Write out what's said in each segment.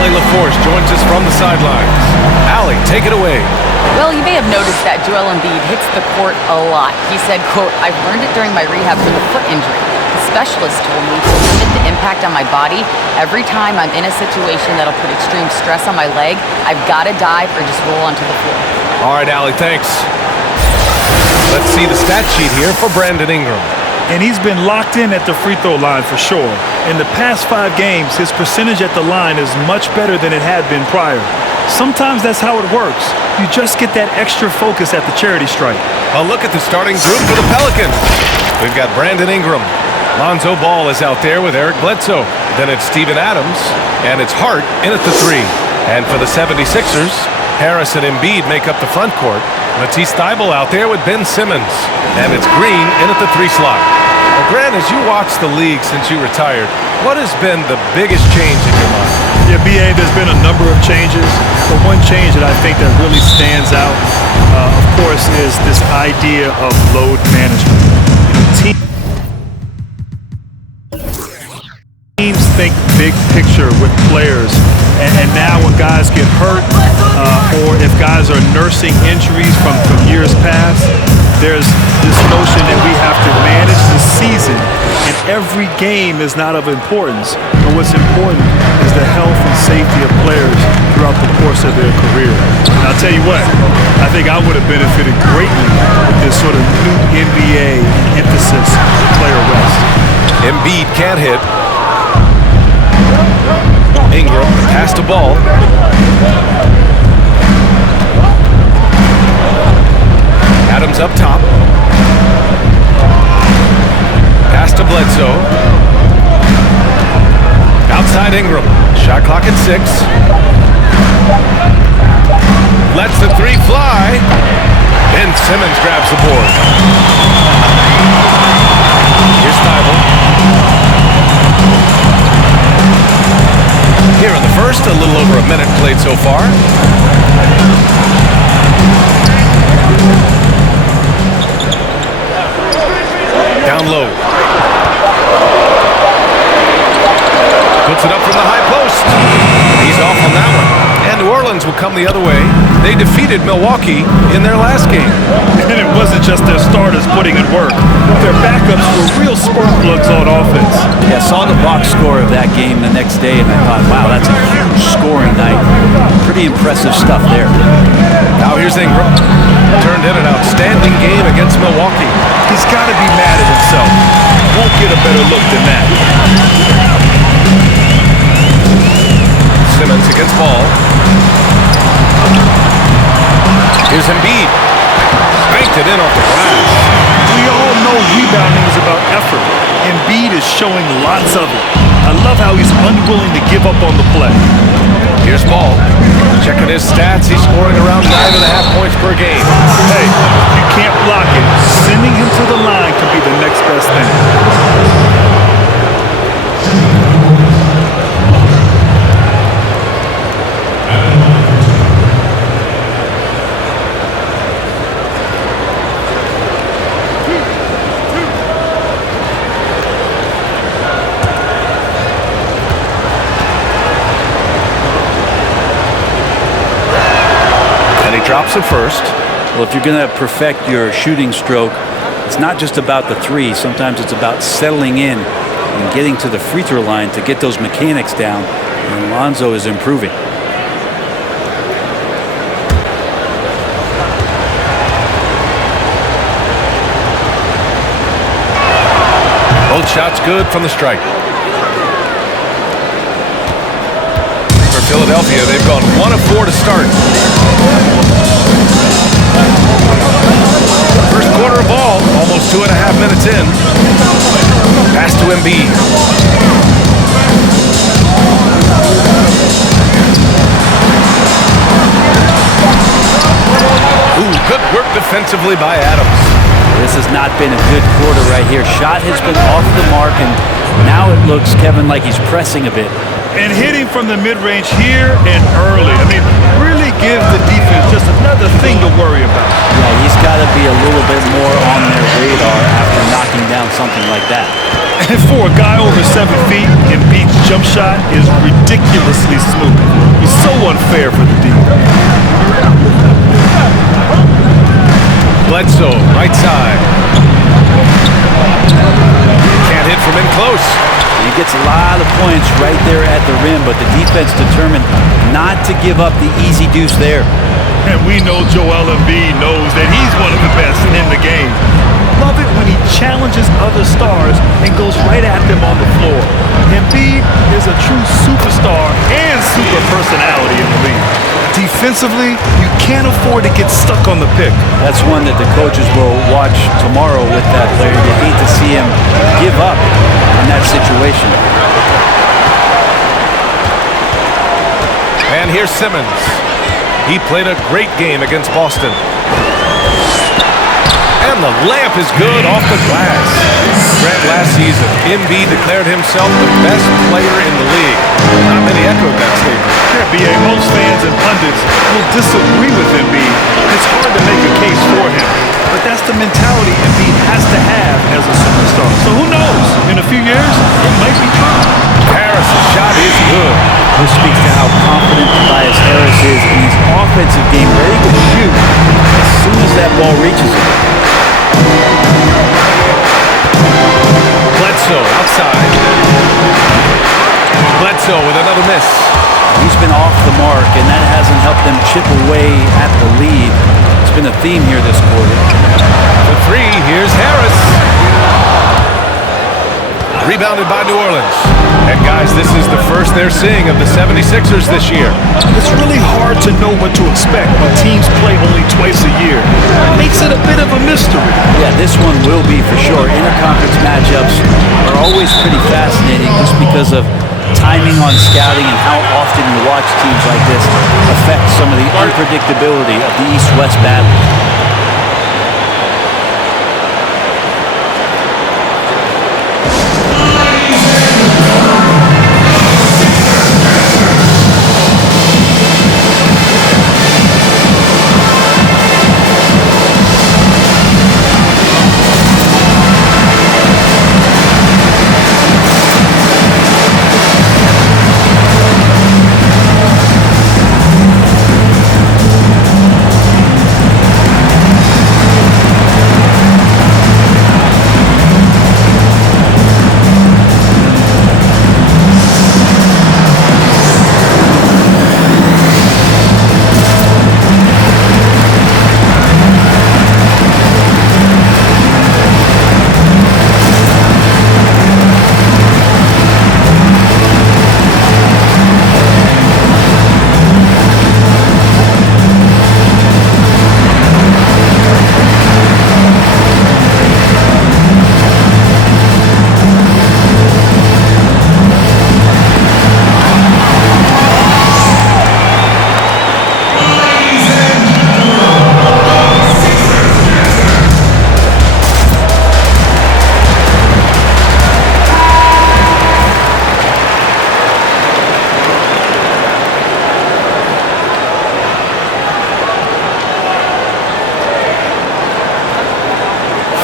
Allie LaForce joins us from the sidelines. Allie, take it away. Well, you may have noticed that Joel Embiid hits the court a lot. He said, quote, "I've learned it during my rehab for the foot injury. The specialist told me to limit the impact on my body. Every time I'm in a situation that'll put extreme stress on my leg, I've got to dive or just roll onto the floor." All right, Allie, thanks. Let's see the stat sheet here for Brandon Ingram. And he's been locked in at the free throw line for sure. In the past 5 games, his percentage at the line is much better than it had been prior. Sometimes that's how it works. You just get that extra focus at the charity stripe. A look at the starting group for the Pelicans. We've got Brandon Ingram. Lonzo Ball is out there with Eric Bledsoe. Then it's Steven Adams, and it's Hart in at the 3. And for the 76ers, Harris and Embiid make up the front court. Matisse Thybulle out there with Ben Simmons. And it's Green in at the 3 slot. Well, Grant, as you watch the league since you retired, what has been the biggest change in your mind? Yeah, B.A., there's been a number of changes, but one change that I think that really stands out, of course, is this idea of load management. Teams think big picture with players, and now when guys get hurt or if guys are nursing injuries from years past, there's this notion that we have to manage the season, and every game is not of importance. But what's important is the health and safety of players throughout the course of their career. And I'll tell you what, I think I would have benefited greatly with this sort of new NBA emphasis on player rest. Embiid can't hit. Ingram pass to Ball. Adams up top. Pass to Bledsoe. Outside Ingram. Shot clock at 6. Lets the 3 fly. Ben Simmons grabs the board. Here's Thybulle. Here in the first, a little over a minute played so far. Down low. Puts it up from the high post. He's off on that one. And New Orleans will come the other way. They defeated Milwaukee in their last game. And it wasn't just their starters putting in work. Their backups were real spark plugs on offense. Yeah, saw the box score of that game the next day, and I thought, wow, that's a huge scoring night. Pretty impressive stuff there. Now here's Ingram. Turned in an outstanding game against Milwaukee. He's got to be mad at himself. Won't get a better look than that. Simmons against Ball. Here's Embiid. Spanked it in off the glass. We all know rebounding is about effort. Embiid is showing lots of it. I love how he's unwilling to give up on the play. Here's Ball. Checking his stats, he's scoring around 9.5 points per game. Hey, you can't block it. Sending him to the line could be the next best thing. Drops it first. Well, if you're going to perfect your shooting stroke, it's not just about the 3. Sometimes it's about settling in and getting to the free throw line to get those mechanics down. And Lonzo is improving. Both shots good from the stripe. For Philadelphia, they've gone 1 of 4 to start. First quarter ball, almost 2.5 minutes in. Pass to Embiid. Ooh, good work defensively by Adams. This has not been a good quarter right here. Shot has been off the mark, and now it looks, Kevin, like he's pressing a bit. And hitting from the mid-range here and early. I mean, really give the defense just another thing to worry about. Yeah, he's got to be a little bit more on their radar after knocking down something like that. And for a guy over 7 feet, Embiid's jump shot is ridiculously smooth. unfair for the D. Bledsoe, right side. Can't hit from in close. He gets a lot of points right there at the rim, but the defense determined not to give up the easy deuce there. And we know Joel Embiid knows that he's one of the best in the game. Love it when he challenges other stars and goes right at them on the floor. Embiid is a true superstar and super personality in the league. Defensively, you can't afford to get stuck on the pick. That's one that the coaches will watch tomorrow with that player. You hate to see him give up in that situation. And here's Simmons. He played a great game against Boston. And the layup is good off the glass. Grant, last season, Embiid declared himself the best player in the league. Not many echoed that statement. Yeah, B.A., most fans and pundits will disagree with Embiid. It's hard to make a case for him. But that's the mentality Embiid has to have as a superstar. So who knows? In a few years, it might be true. Harris' shot is good. This speaks to how confident Tobias Harris is in his offensive game, ready to shoot as soon as that ball reaches him. Bledsoe outside. Bledsoe with another miss. He's been off the mark, and that hasn't helped them chip away at the lead. It's been a theme here this quarter. The three, here's Harris. Rebounded by New Orleans. And guys, this is the first they're seeing of the 76ers this year. It's really hard to know what to expect when teams play only twice a year. It makes it a bit of a mystery. Yeah, this one will be for sure. Interconference matchups are always pretty fascinating just because of timing on scouting and how often you watch teams like this affect some of the unpredictability of the East-West battle.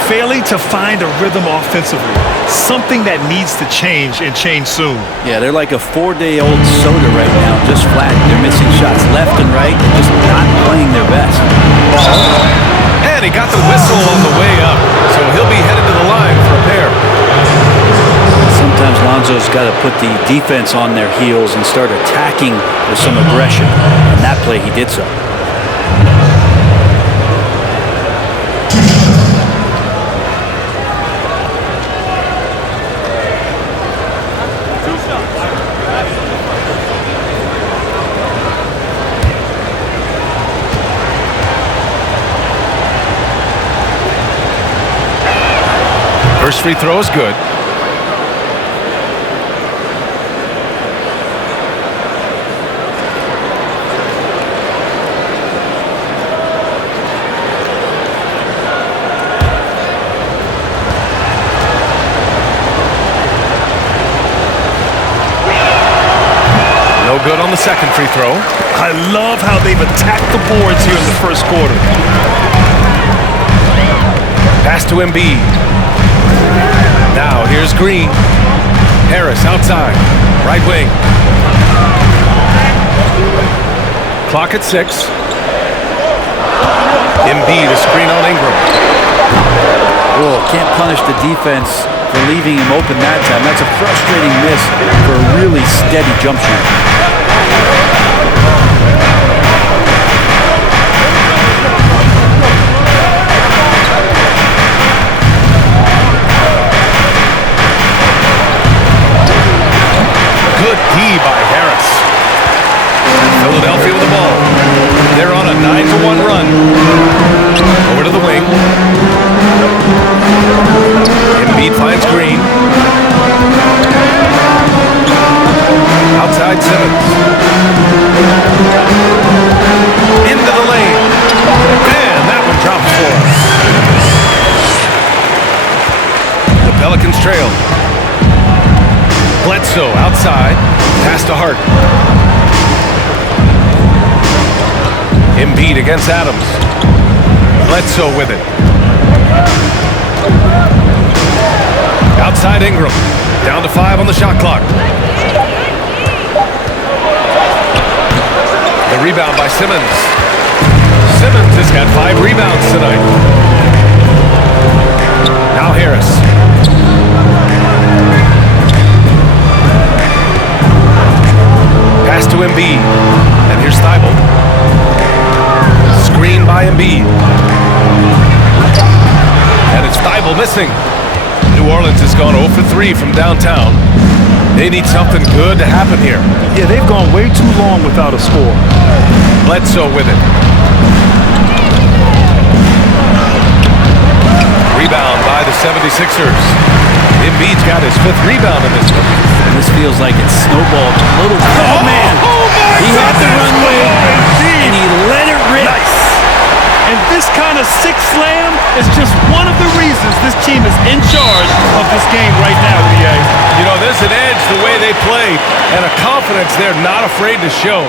Failing to find a rhythm offensively, something that needs to change and change soon. Yeah, they're like a 4-day-old soda right now, just flat. They're missing shots left and right and just not playing their best. And he got the whistle on the way up, so he'll be headed to the line for a pair. Sometimes Lonzo's got to put the defense on their heels and start attacking with some aggression. And that play, he did so. First free throw is good. No good on the second free throw. I love how they've attacked the boards here in the first quarter. Pass to Embiid. Now here's Green. Harris outside. Right wing. Clock at 6. Embiid, a screen on Ingram. Oh, can't punish the defense for leaving him open that time. That's a frustrating miss for a really steady jump shot. Good D by Harris. Philadelphia with the ball. They're on a 9-1 run. Over to the wing. Embiid finds Green. Outside Simmons. Into the lane. And that one drops for us. The Pelicans trail. Bledsoe outside. Pass to Hart. Embiid against Adams. Bledsoe with it. Outside Ingram. Down to 5 on the shot clock. The rebound by Simmons. Simmons has got 5 rebounds tonight. Now Harris. Pass to Embiid. And here's Thibault. Screen by Embiid. And it's Thibault missing. New Orleans has gone 0 for 3 from downtown. They need something good to happen here. Yeah, they've gone way too long without a score. Bledsoe with it. Rebound by the 76ers. Embiid's got his 5th rebound in this one. And this feels like it's snowballed a little. Oh, man! He had the runway, and he let it rip. Nice. And this kind of sick slam is just one of the reasons this team is in charge of this game right now, EA. You know, there's an edge the way they play and a confidence they're not afraid to show.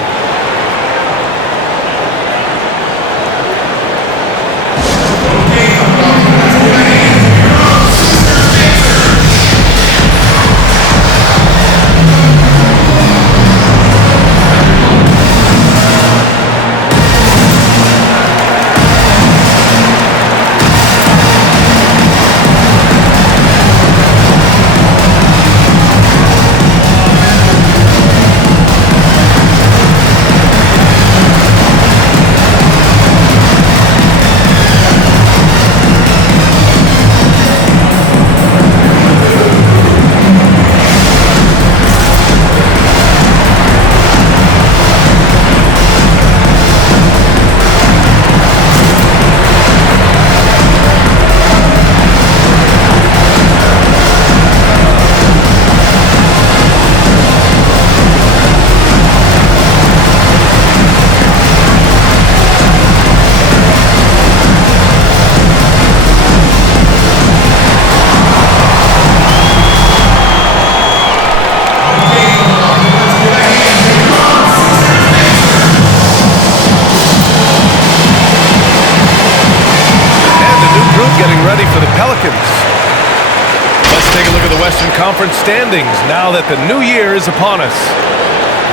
Conference standings now that the new year is upon us.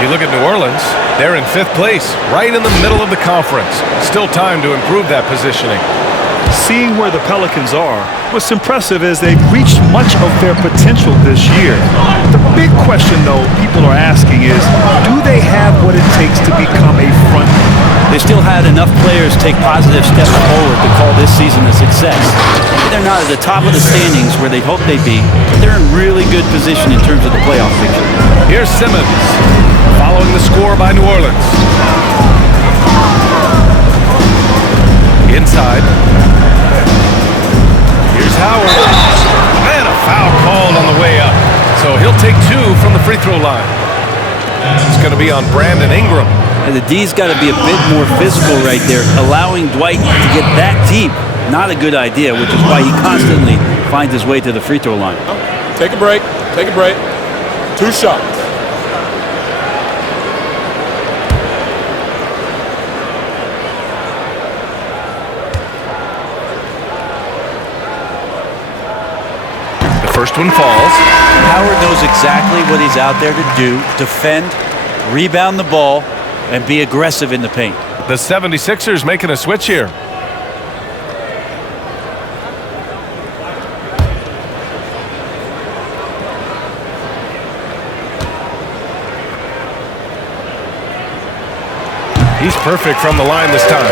You look at New Orleans, they're in 5th place, right in the middle of the conference. Still time to improve that positioning. Seeing where the Pelicans are, what's impressive is they've reached much of their potential this year. The big question, though, people are asking is, do they have what it takes to become a front? They still had enough players take positive steps forward to call this season a success. They're not at the top of the standings where they'd hoped they'd be, but they're in really good position in terms of the playoff picture. Here's Simmons, following the score by New Orleans. Inside. Here's Howard. And a foul called on the way up. So he'll take 2 from the free throw line. It's going to be on Brandon Ingram. And the D's got to be a bit more physical right there. Allowing Dwight to get that deep, not a good idea, which is why he constantly finds his way to the free throw line. Take a break. Take a break. 2 shots. The first one falls. Howard knows exactly what he's out there to do. Defend, rebound the ball, and be aggressive in the paint. The 76ers making a switch here. He's perfect from the line this time.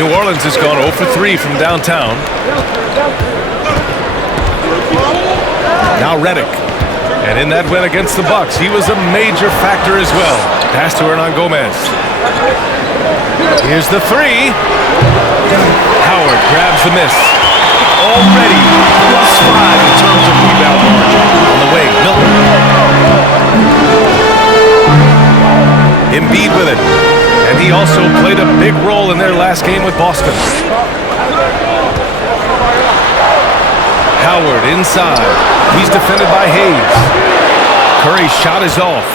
New Orleans has gone 0 for 3 from downtown. Now Redick. And in that win against the Bucks, he was a major factor as well. Pass to Hernan Gomez. Here's the three. Howard grabs the miss. Already +5 in terms of rebound margin. On the wing, Milton. Embiid with it. And he also played a big role in their last game with Boston. Howard inside. He's defended by Hayes. Curry's shot is off.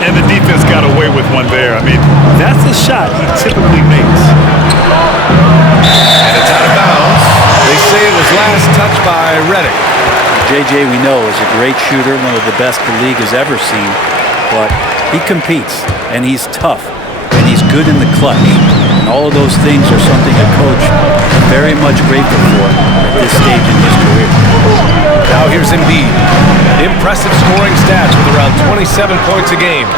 And the defense got away with one there. I mean, that's a shot he typically makes. And it's out of bounds. They say it was last touched by Redick. JJ, we know, is a great shooter, one of the best the league has ever seen. But he competes, and he's tough, and he's good in the clutch. And all of those things are something a coach is very much grateful for at this stage in his career. Now here's Embiid. Impressive scoring stats with around 27 points a game.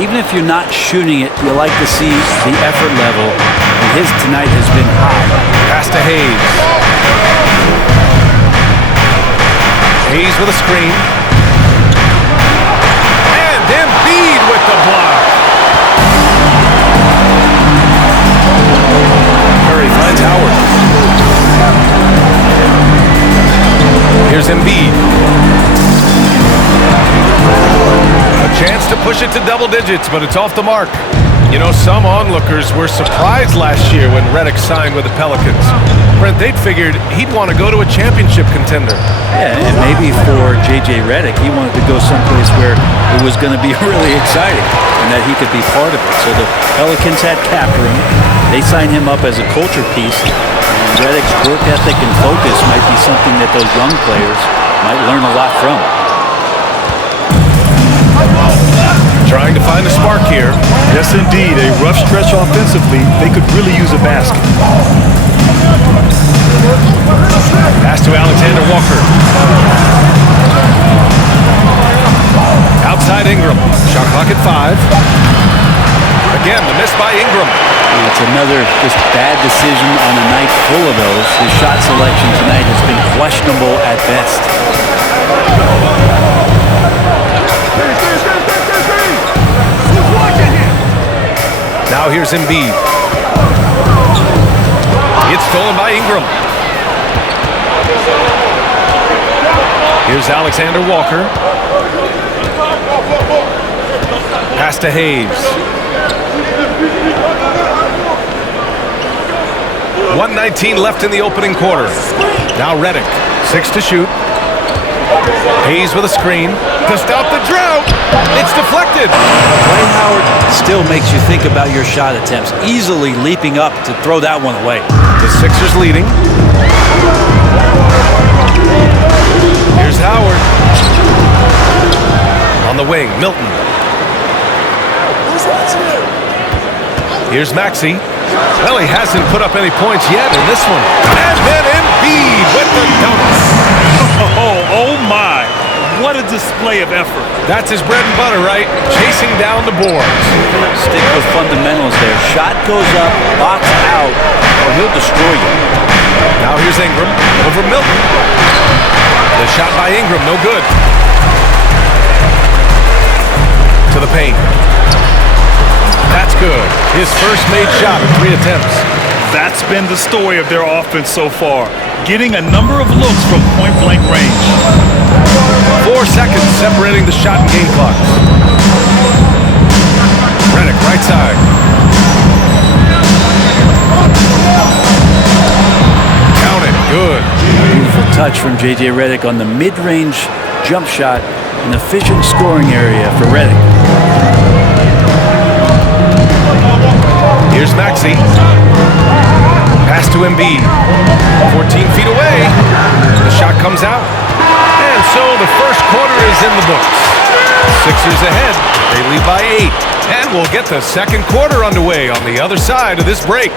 Even if you're not shooting it, you like to see the effort level, and his tonight has been high. Pass to Hayes. Hayes with a screen. And Embiid with the block. Curry finds Howard. Here's Embiid. A chance to push it to double digits, but it's off the mark. You know, some onlookers were surprised last year when Redick signed with the Pelicans. Brent, they'd figured he'd want to go to a championship contender. Yeah, and maybe for J.J. Redick, he wanted to go someplace where it was going to be really exciting and that he could be part of it. So the Pelicans had cap room. They signed him up as a culture piece. And Redick's work ethic and focus might be something that those young players might learn a lot from. Trying to find a spark here. Yes, indeed. A rough stretch offensively. They could really use a basket. Pass to Alexander Walker. Outside Ingram. Shot clock at 5. Again, the miss by Ingram. And it's another just bad decision on a night full of those. His shot selection tonight has been questionable at best. Now here's Embiid. It's stolen by Ingram. Here's Alexander Walker. Pass to Hayes. 1:19 left in the opening quarter. Now Redick. 6 to shoot. Hayes with a screen to stop the drought. It's deflected. Dwight Howard still makes you think about your shot attempts, easily leaping up to throw that one away. The Sixers leading. Here's Howard. On the wing, Milton. Here's Maxey. Well, he hasn't put up any points yet in this one. And then Embiid with the dunk. Oh my. What a display of effort. That's his bread and butter, right? Chasing down the boards. Stick with fundamentals there. Shot goes up, box out, or he'll destroy you. Now here's Ingram over Milton. The shot by Ingram, no good. To the paint. That's good. His first made shot in 3 attempts. That's been the story of their offense so far. Getting a number of looks from point-blank range. 4 seconds separating the shot and game clocks. Redick, right side. Count it. Good. Beautiful touch from J.J. Redick on the mid-range jump shot, an efficient scoring area for Redick. Here's Maxey. Pass to Embiid. 14 feet away. The shot comes out. And so the first quarter is in the books. Sixers ahead They lead by 8. And we'll get the second quarter underway on the other side of this break.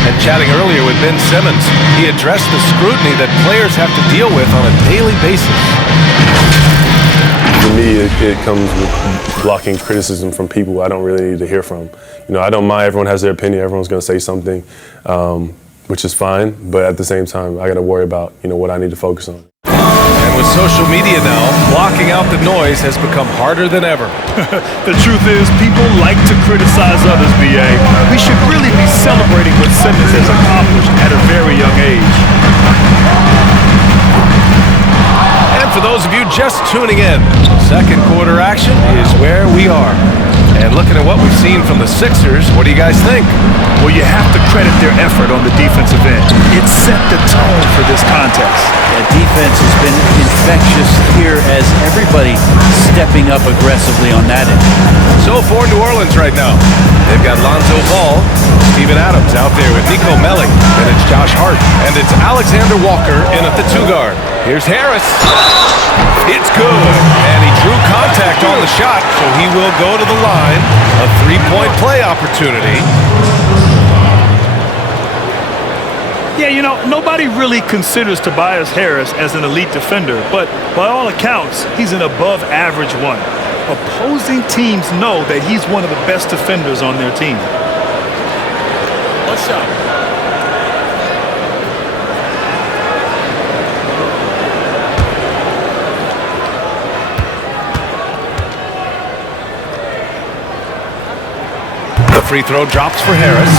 And chatting earlier with Ben Simmons, he addressed the scrutiny that players have to deal with on a daily basis. For me, it comes with blocking criticism from people I don't really need to hear from. You know, I don't mind. Everyone has their opinion. Everyone's going to say something, which is fine. But at the same time, I got to worry about, you know, what I need to focus on. And with social media now, blocking out the noise has become harder than ever. The truth is, people like to criticize others, B.A. We should really be celebrating what Simmons has accomplished at a very young age. And for those of you just tuning in, second quarter action is where we are. And looking at what we've seen from the Sixers, what do you guys think? Well, you have to credit their effort on the defensive end. It set the tone for this contest. Yeah, defense has been infectious here as everybody stepping up aggressively on that end. So for New Orleans right now, they've got Lonzo Ball, Steven Adams out there with Nico Melli, and it's Josh Hart, and it's Alexander Walker in at the 2 guard. Here's Harris. It's good, and he drew contact on the shot, so he will go to the line. A 3-point play opportunity. Yeah, you know, nobody really considers Tobias Harris as an elite defender, but by all accounts, he's an above-average one. Opposing teams know that he's one of the best defenders on their team. One shot. The free throw drops for Harris.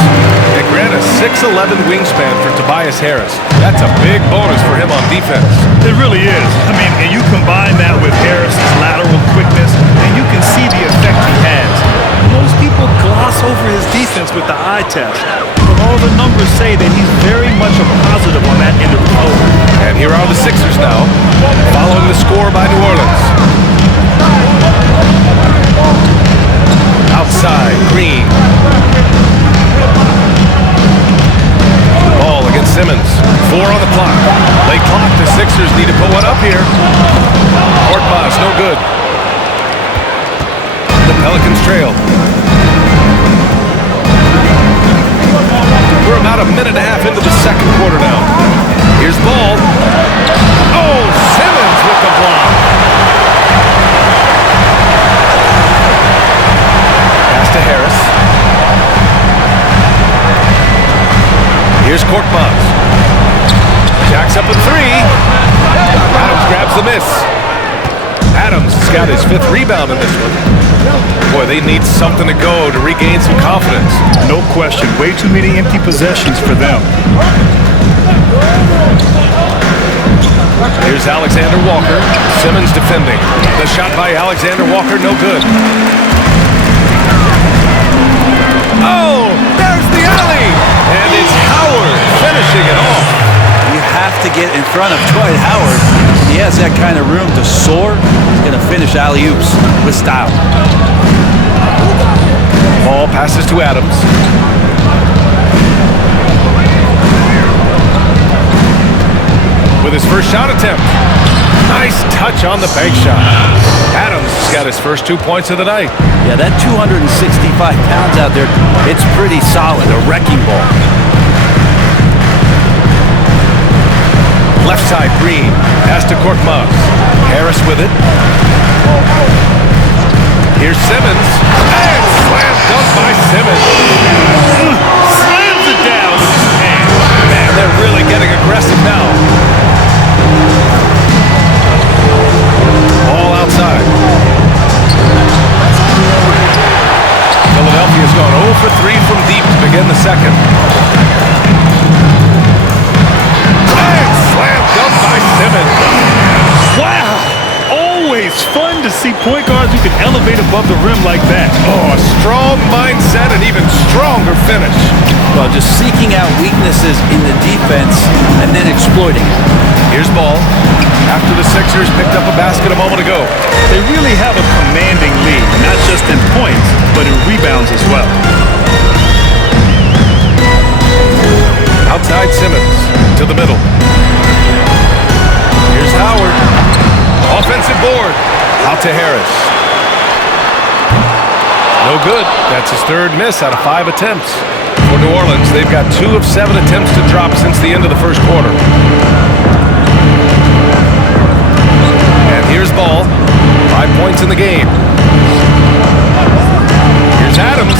And grant a 6'11" wingspan for Tobias Harris. That's a big bonus for him on defense. It really is. I mean, and you combine that with Harris's lateral quickness, and you can see the effect he has. Most people gloss over his defense with the eye test, but all the numbers say that he's very much a positive on that end of the floor. And here are the Sixers now, following the score by New Orleans. Outside, Green. Ball against Simmons. 4 on the clock. Late clock. The Sixers need to put one up here. Court pass, no good. The Pelicans trail. We're about a minute and a half into the second quarter now. Here's Ball. Oh, Simmons with the block. Pass to Harris. Here's Korkmaz. Jacks up a 3. Adams grabs the miss. Adams has got his 5th rebound in this one. Boy, they need something to go to regain some confidence. No question. Way too many empty possessions for them. Here's Alexander Walker. Simmons defending. The shot by Alexander Walker, no good. Oh, there's the alley. And it's Howard finishing it off. You have to get in front of Dwight Howard. He has that kind of room to soar. He's going to finish alley-oops with style. Ball passes to Adams. With his first shot attempt. Nice touch on the bank shot. Adams has got his first 2 points of the night. Yeah, that 265 pounds out there, it's pretty solid, a wrecking ball. Left side, Green. Pass to Korkmaz. Harris with it. Here's Simmons. And slam dunk by Simmons. Slams it down with his hand. Man, they're really getting aggressive now. All outside. Philadelphia's gone 0 for 3 from deep to begin the second. And slam dunk by Simmons. Wow! Always fun to see point guards who you can elevate above the rim like that. Oh, a strong mindset and even stronger finish. Well, just seeking out weaknesses in the defense and then exploiting it. Here's ball. After the Sixers picked up a basket a moment ago. They really have a commanding lead, not just in points, but in rebounds as well. Outside Simmons to the middle. Here's Howard. Offensive board. Out to Harris. No good. That's his third miss out of 5 attempts. For New Orleans, they've got 2 of 7 attempts to drop since the end of the first quarter. And here's ball. 5 points in the game. Here's Adams.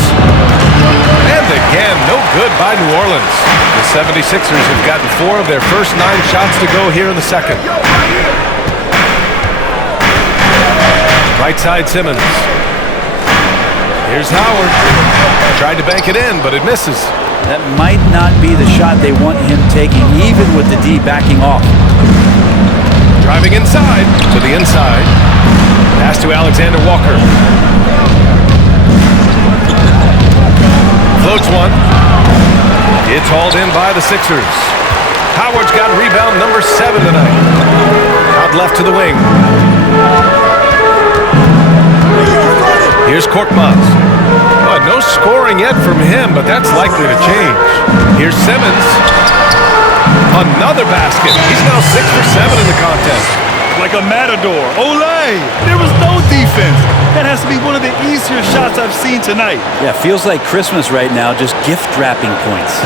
And again, no good by New Orleans. The 76ers have gotten 4 of their first 9 shots to go here in the second. Right side Simmons. Here's Howard. Tried to bank it in, but it misses. That might not be the shot they want him taking, even with the D backing off. Driving inside to the inside. Pass to Alexander Walker. Floats one. It's hauled in by the Sixers. Howard's got rebound number 7 tonight. Out left to the wing. Here's Korkmaz. Well, no scoring yet from him, but that's likely to change. Here's Simmons. Another basket. He's now 6 for 7 in the contest. Like a matador. Olay! There was no defense. That has to be one of the easier shots I've seen tonight. Yeah, feels like Christmas right now, just gift wrapping points.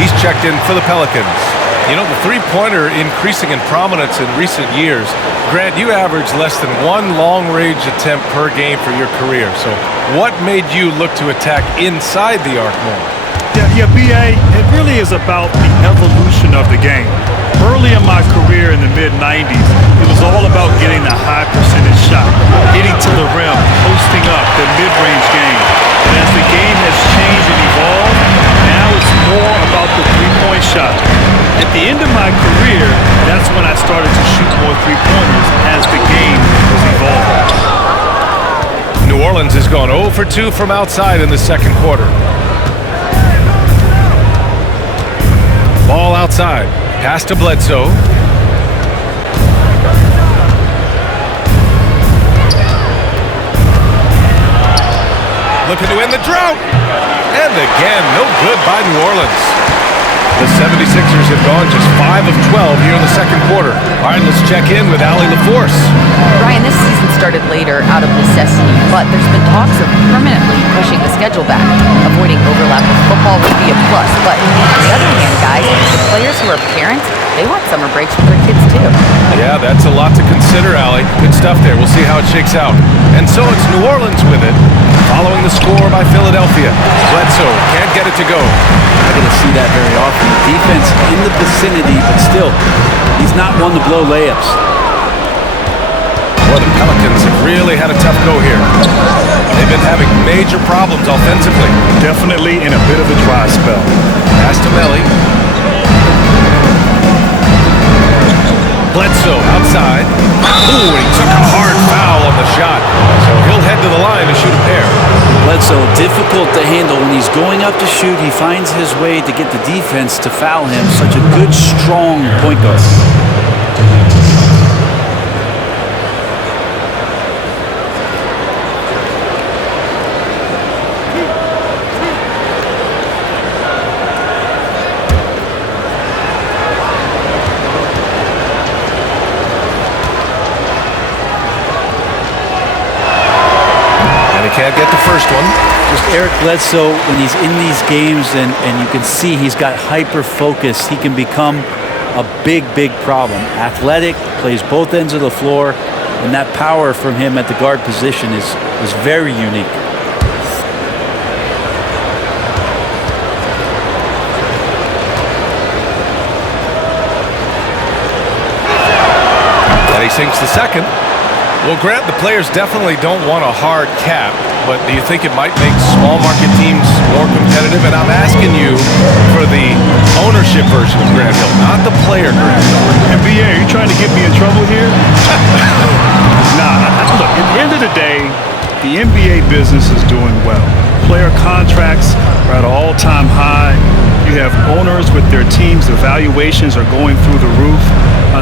He's checked in for the Pelicans. You know, the three-pointer increasing in prominence in recent years. Grant, you averaged less than 1 long-range attempt per game for your career. So what made you look to attack inside the arc more? Yeah, B.A., it really is about the evolution of the game. Early in my career in the mid-90s, it was all about getting the high percentage shot, getting to the rim, posting up, the mid-range game. And as the game has changed and evolved, now it's more about the three-point shot. At the end of my career, that's when I started to shoot more three-pointers as the game was evolving. New Orleans has gone 0 for 2 from outside in the second quarter. Ball outside. Pass to Bledsoe. Looking to end the drought. And again, no good by New Orleans. The 76ers have gone just 5 of 12 here in the second quarter. All right, let's check in with Allie LaForce. Ryan, this season started later out of necessity, but there's been talks of permanently pushing the schedule back. Avoiding overlap with football would be a plus, but on the other hand, guys, the players who are parents, they want summer breaks for their kids too. Yeah, that's a lot to consider, Allie. Good stuff there. We'll see how it shakes out. And so it's New Orleans with it, following the score by Philadelphia. Bledsoe can't get it to go. Not going to see that very often. The defense in the vicinity, but still, he's not one to blow layups. Boy, the Pelicans have really had a tough go here. They've been having major problems offensively. Definitely in a bit of a dry spell. Pass to Melly. Bledsoe outside. Ooh, and he took a hard foul on the shot. So he'll head to the line to shoot a pair. Bledsoe, difficult to handle when he's going up to shoot. He finds his way to get the defense to foul him. Such a good, strong point guard. Can't get the first one. Just Eric Bledsoe, when he's in these games and you can see he's got hyper focus, he can become a big, big problem. Athletic, plays both ends of the floor, and that power from him at the guard position is very unique. And he sinks the second. Well, Grant, the players definitely don't want a hard cap, but do you think it might make small market teams more competitive? And I'm asking you for the ownership version of Grant Hill, not the player Grant Hill. NBA, are you trying to get me in trouble here? Look, at the end of the day, the NBA business is doing well. Player contracts are at an all-time high. You have owners with their teams' evaluations are going through the roof.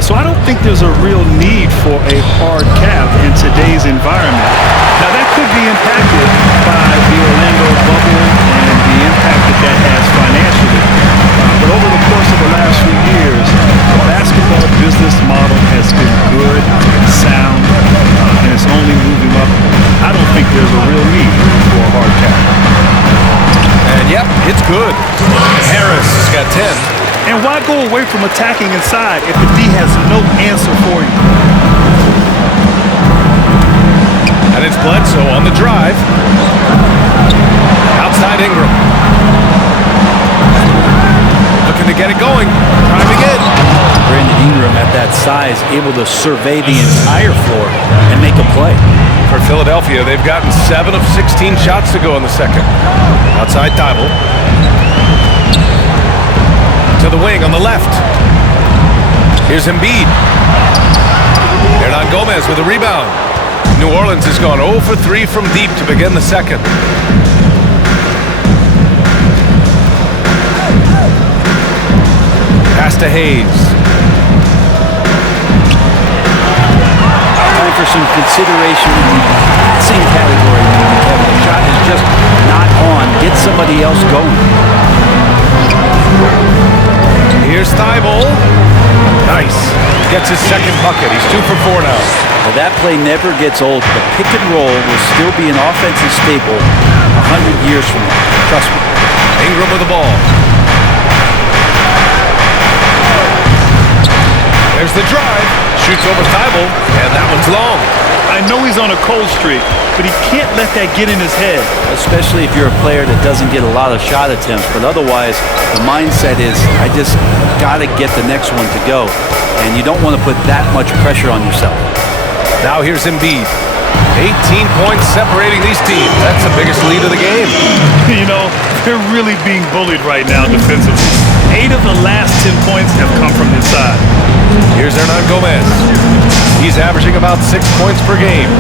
So I don't think there's a real need for a hard cap in today's environment. Now, that could be impacted by the Orlando bubble and the impact that has financially. But over the course of the last few years, the basketball business model has been good, sound, and it's only moving up. I don't think there's a real need for a hard cap. And yep, it's good. Harris has got 10. And why go away from attacking inside if the D has no answer for you? And it's Bledsoe on the drive. Outside Ingram. Looking to get it going. Driving in. Brandon Ingram at that size, able to survey the entire floor and make a play. For Philadelphia, they've gotten 7 of 16 shots to go in the second. Outside Thibault. To the wing on the left. Here's Embiid. Hernan Gomez with a rebound. New Orleans has gone 0 for 3 from deep to begin the second. Pass to Hayes. Time for some consideration in the passing category. The shot is just not on. Get somebody else going. Here's Thibault. Nice. Gets his second bucket. He's 2 for 4 now. Well, that play never gets old. The pick and roll will still be an offensive staple 100 years from now. Trust me. Ingram with the ball. There's the drive. Shoots over Thibault, and that one's long. I know he's on a cold streak, but he can't let that get in his head. Especially if you're a player that doesn't get a lot of shot attempts. But otherwise, the mindset is, I just got to get the next one to go. And you don't want to put that much pressure on yourself. Now here's Embiid. 18 points separating these teams. That's the biggest lead of the game. You know, they're really being bullied right now defensively. 8 of the last 10 points have come from inside. Here's Hernan Gomez. He's averaging about 6 points per game.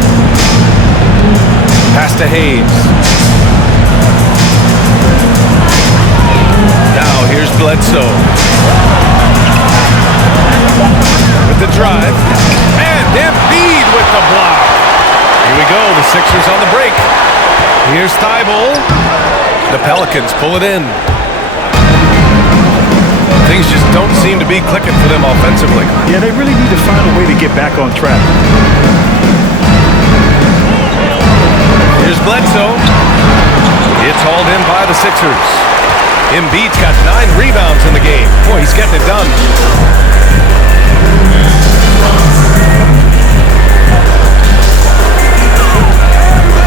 Pass to Hayes. Now here's Bledsoe. With the drive. And Embiid with the block. Here we go, the Sixers on the break. Here's Thibault. The Pelicans pull it in. Things just don't seem to be clicking for them offensively. Yeah, they really need to find a way to get back on track. Here's Bledsoe. It's hauled in by the Sixers. Embiid's got 9 rebounds in the game. Boy, he's getting it done.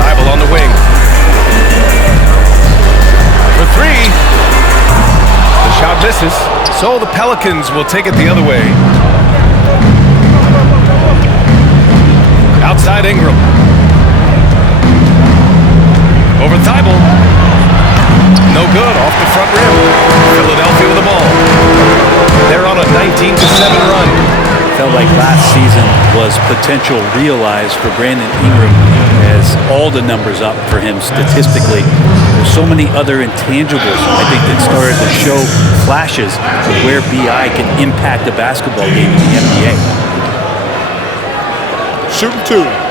Thibault on the wing. For 3. The shot misses. So the Pelicans will take it the other way. Outside Ingram. Over Thibault. No good, off the front rim. Philadelphia with the ball. They're on a 19-7 run. felt like last season was potential realized for Brandon Ingram as all the numbers up for him statistically. There's so many other intangibles, I think, that started to show flashes of where BI can impact a basketball game in the NBA. Shooting 2.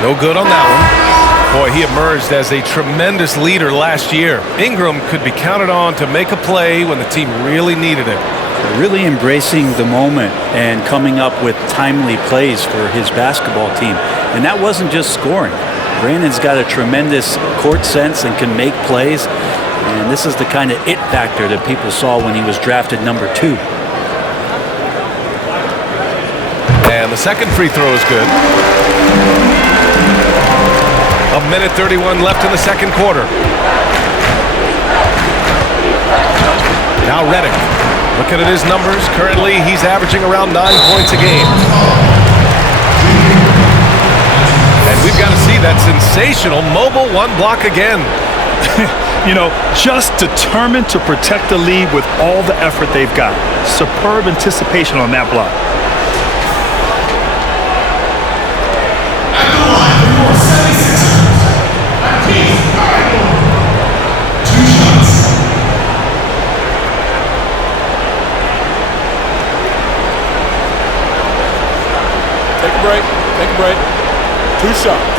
No good on that one. Boy, he emerged as a tremendous leader last year. Ingram could be counted on to make a play when the team really needed it. Really embracing the moment and coming up with timely plays for his basketball team. And that wasn't just scoring. Brandon's got a tremendous court sense and can make plays. And this is the kind of it factor that people saw when he was drafted number 2. And the second free throw is good. 1:31 left in the second quarter. Now Redick. Looking at his numbers, currently he's averaging around 9 points a game. And we've got to see that sensational mobile one block again. You know, just determined to protect the lead with all the effort they've got. Superb anticipation on that block. Take a break. 2 shots.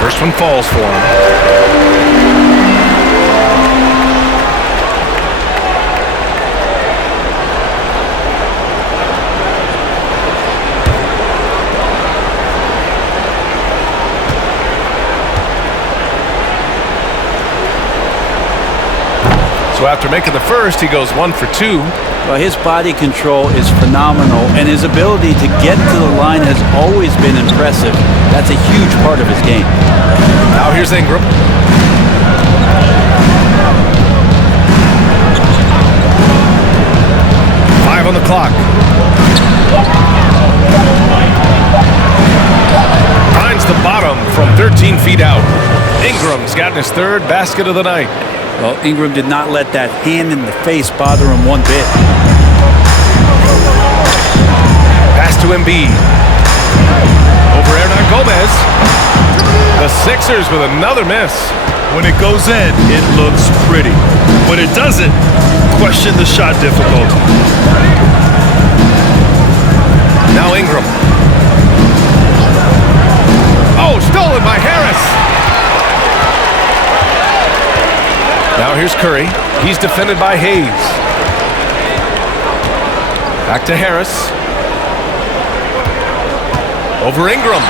First one falls for him. So after making the first, he goes 1 for 2. Well, his body control is phenomenal, and his ability to get to the line has always been impressive. That's a huge part of his game. Now here's Ingram. Five on the clock. Finds the bottom from 13 feet out. Ingram's gotten his 3rd basket of the night. Well, Ingram did not let that hand in the face bother him one bit. Pass to Embiid. Over Hernan Gomez. The Sixers with another miss. When it goes in, it looks pretty. When it doesn't, question the shot difficulty. Now Ingram. Oh, stolen by Harris. Now here's Curry. He's defended by Hayes. Back to Harris. Over Ingram.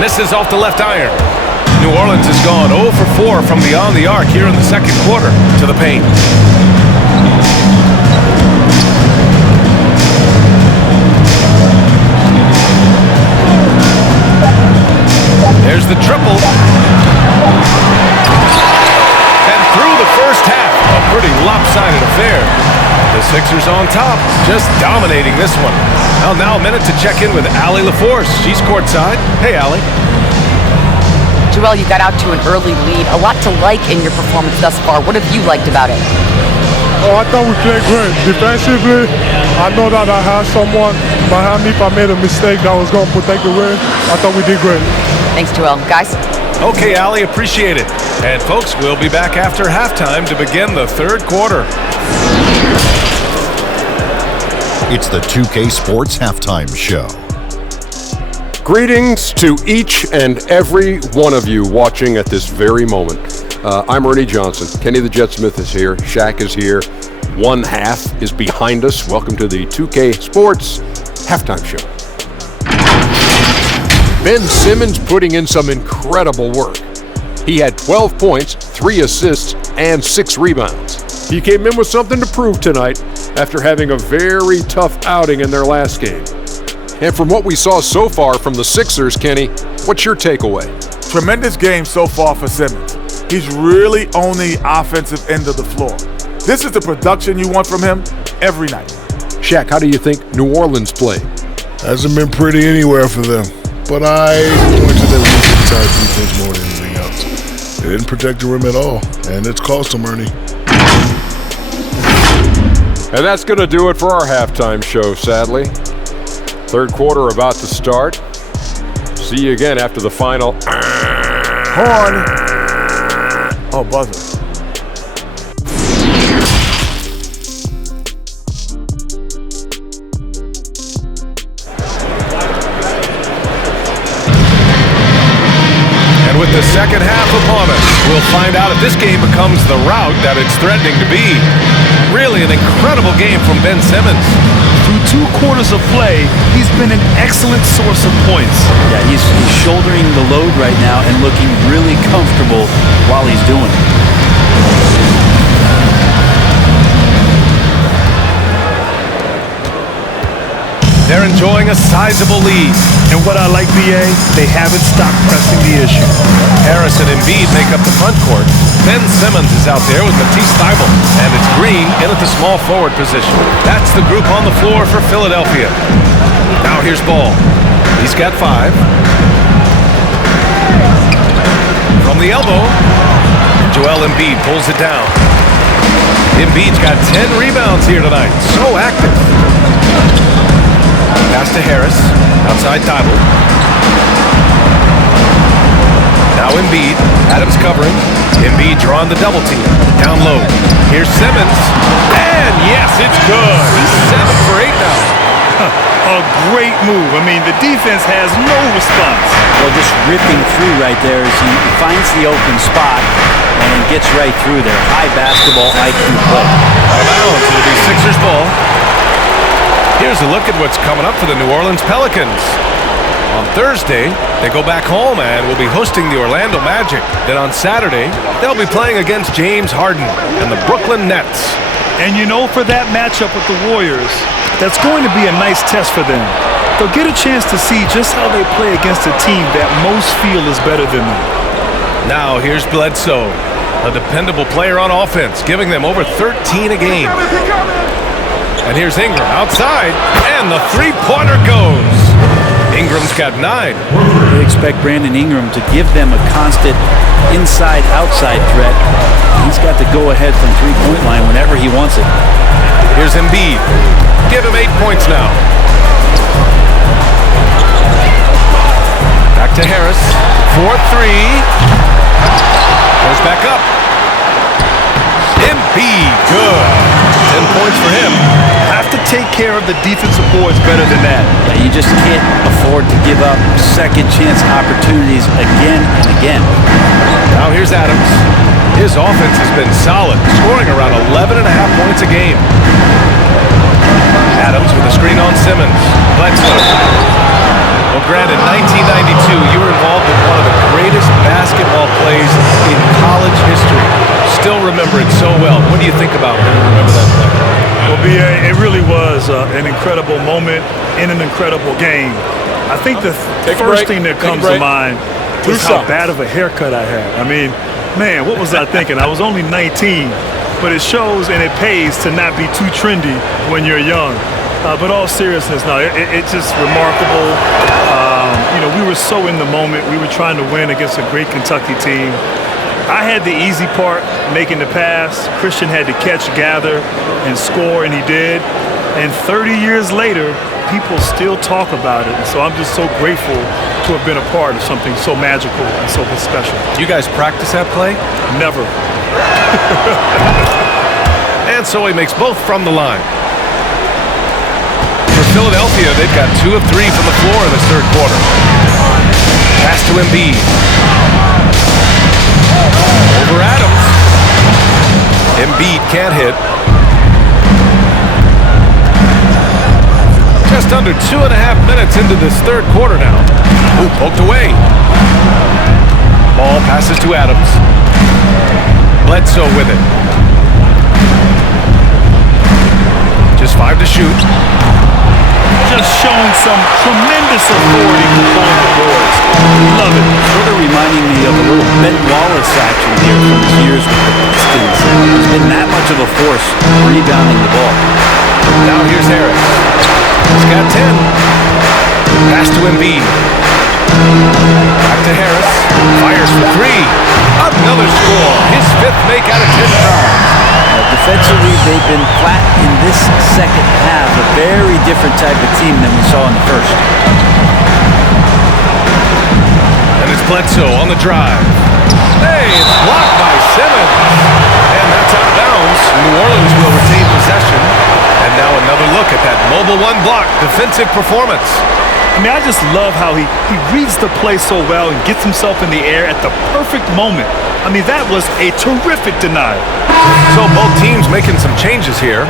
Misses off the left iron. New Orleans has gone 0 for 4 from beyond the arc here in the second quarter to the paint. There's the triple. And through the first half, a pretty lopsided affair. The Sixers on top, just dominating this one. Well, now a minute to check in with Allie LaForce. She's courtside. Hey, Allie. Joel, you got out to an early lead. A lot to like in your performance thus far. What have you liked about it? Oh, I thought we played great. Defensively, I know that I had someone behind me if I made a mistake that was going to protect the rim. I thought we did great. Thanks, Joel. Guys? Okay, Allie, appreciate it. And folks, we'll be back after halftime to begin the third quarter. It's the 2K Sports Halftime Show. Greetings to each and every one of you watching at this very moment. I'm Ernie Johnson. Kenny the Jet Smith is here. Shaq is here. One half is behind us. Welcome to the 2K Sports Halftime Show. Ben Simmons putting in some incredible work. He had 12 points, 3 assists, and 6 rebounds. He came in with something to prove tonight after having a very tough outing in their last game. And from what we saw so far from the Sixers, Kenny, what's your takeaway? Tremendous game so far for Simmons. He's really on the offensive end of the floor. This is the production you want from him every night. Shaq, how do you think New Orleans played? Hasn't been pretty anywhere for them. But I point to their weak inside defense more than anything else. They didn't protect the rim at all, and it's cost them, Ernie. And that's going to do it for our halftime show, sadly. Third quarter about to start. See you again after the final. Horn. Oh, buzzer. And with the second half upon us, we'll find out if this game becomes the rout that it's threatening to be. Really an incredible game from Ben Simmons. Through 2 quarters of play, he's been an excellent source of points. Yeah, he's shouldering the load right now and looking really comfortable while he's doing it. They're enjoying a sizable lead. And what I like, BA, they haven't stopped pressing the issue. Harris and Embiid make up the front court. Ben Simmons is out there with Matisse Thybulle. And it's Green in at the small forward position. That's the group on the floor for Philadelphia. Now here's Ball. He's got 5. From the elbow, Joel Embiid pulls it down. Embiid's got 10 rebounds here tonight. So active. Pass to Harris, outside Thybulle. Now Embiid, Adams covering. Embiid drawing the double team. Down low. Here's Simmons. And yes, it's good. He's 7 for 8 now. A great move. I mean, the defense has no response. Well, just ripping through right there as he finds the open spot and gets right through there. High basketball IQ play. Out of bounds. It'll be Sixers ball. Here's a look at what's coming up for the New Orleans Pelicans. On Thursday, they go back home and will be hosting the Orlando Magic. Then on Saturday, they'll be playing against James Harden and the Brooklyn Nets. And you know, for that matchup with the Warriors, that's going to be a nice test for them. They'll get a chance to see just how they play against a team that most feel is better than them. Now here's Bledsoe, a dependable player on offense, giving them over 13 a game. And here's Ingram outside, and the three-pointer goes. Ingram's got 9. They expect Brandon Ingram to give them a constant inside-outside threat. He's got to go ahead from three-point line whenever he wants it. Here's Embiid. Give him 8 points now. Back to Harris. 4-3. Goes back up. Embiid, good. 10 points for him. Have to take care of the defensive boards better than that. Yeah, you just can't afford to give up second chance opportunities again and again. Now here's Adams. His offense has been solid, scoring around 11.5 points a game. Adams with a screen on Simmons. Bledsoe. Well, granted, 1992, you were involved in one of the greatest basketball plays in college history. Still remember it so well. What do you think about when you remember that play? Well, BA, it really was an incredible moment in an incredible game. I think the first thing that comes to mind was how bad of a haircut I had. I mean, man, what was I thinking? I was only 19, but it shows and it pays to not be too trendy when you're young. But all seriousness, no, it's just remarkable. You know, we were so in the moment. We were trying to win against a great Kentucky team. I had the easy part, making the pass. Christian had to catch, gather, and score, and he did. And 30 years later, people still talk about it. And so I'm just so grateful to have been a part of something so magical and so special. You guys practice that play? Never. And so he makes both from the line. For Philadelphia, they've got 2 of 3 from the floor in this third quarter. Pass to Embiid. Over Adams. Embiid can't hit. Just under 2.5 minutes into this third quarter now. Ooh, poked away. Ball passes to Adams. Bledsoe with it. Just 5 to shoot. just showing some tremendous authority controlling the boards. Love it. Sort of reminding me of a little Ben Wallace action here from his years with the Pistons. He's been that much of a force rebounding the ball. Now here's Harris. He's got 10. Pass to Embiid. Back to Harris. Fires for 3. Another score. His 5th make out of 10 tries. Defensively, they've been flat in this second half. A very different type of team than we saw in the first. And it's Bledsoe on the drive. Hey, it's blocked by Simmons. And that's out of bounds. New Orleans will retain possession. And now another look at that mobile one block defensive performance. I mean, I just love how he reads the play so well and gets himself in the air at the perfect moment. I mean, that was a terrific denial. So both teams making some changes here.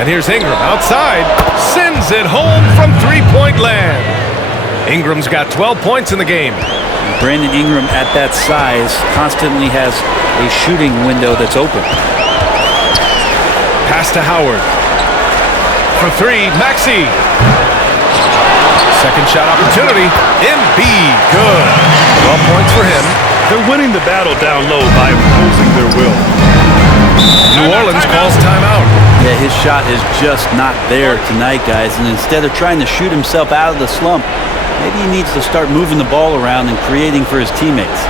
And here's Ingram outside. Sends it home from three-point land. Ingram's got 12 points in the game. Brandon Ingram at that size constantly has a shooting window that's open. Pass to Howard. For 3, Maxey. Second shot opportunity. Embiid, good. 12 points for him. They're winning the battle down low by imposing their will. New Orleans calls timeout. Yeah, his shot is just not there tonight, guys. And instead of trying to shoot himself out of the slump, maybe he needs to start moving the ball around and creating for his teammates.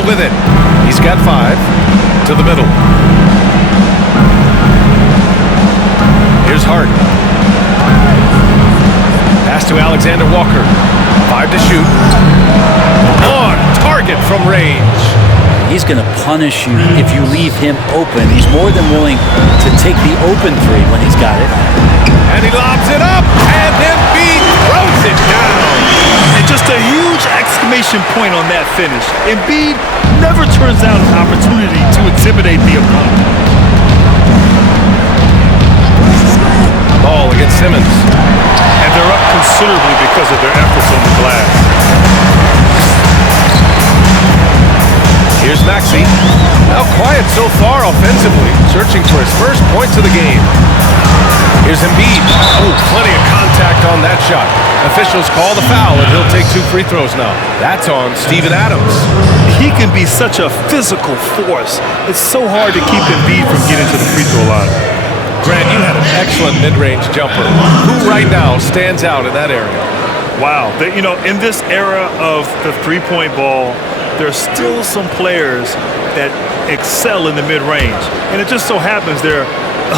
With it. He's got 5 to the middle. Here's Hart. Pass to Alexander Walker. 5 to shoot. On target from range. He's going to punish you if you leave him open. He's more than willing to take the open 3 when he's got it. And he lobs it up, and then Embiid throws it down. And just a huge exclamation point on that finish. Embiid never turns down an opportunity to intimidate the opponent. Ball against Simmons. And they're up considerably because of their efforts on the glass. Here's Maxey. Now quiet so far offensively, searching for his first points of the game. Here's Embiid. Oh, plenty of contact on that shot. Officials call the foul, and he'll take 2 free throws now. That's on Steven Adams. He can be such a physical force. It's so hard to keep Embiid from getting to the free throw line. Grant, you had an excellent mid-range jumper. Who right now stands out in that area? Wow. In this era of the three-point ball, there's still some players that excel in the mid-range. And it just so happens they're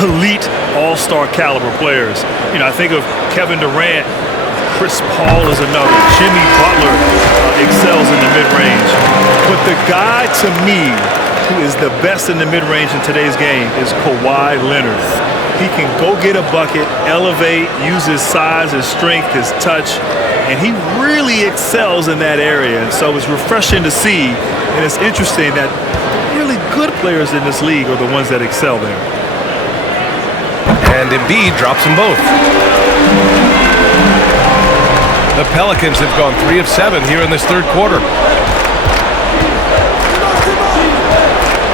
elite all-star caliber players. I think of Kevin Durant. Chris Paul is another. Jimmy Butler excels in the mid-range. But the guy, to me, who is the best in the mid-range in today's game is Kawhi Leonard. He can go get a bucket, elevate, use his size, his strength, his touch, and he really excels in that area. And so it's refreshing to see, and it's interesting that really good players in this league are the ones that excel there. And Embiid drops them both. The Pelicans have gone 3 of 7 here in this third quarter.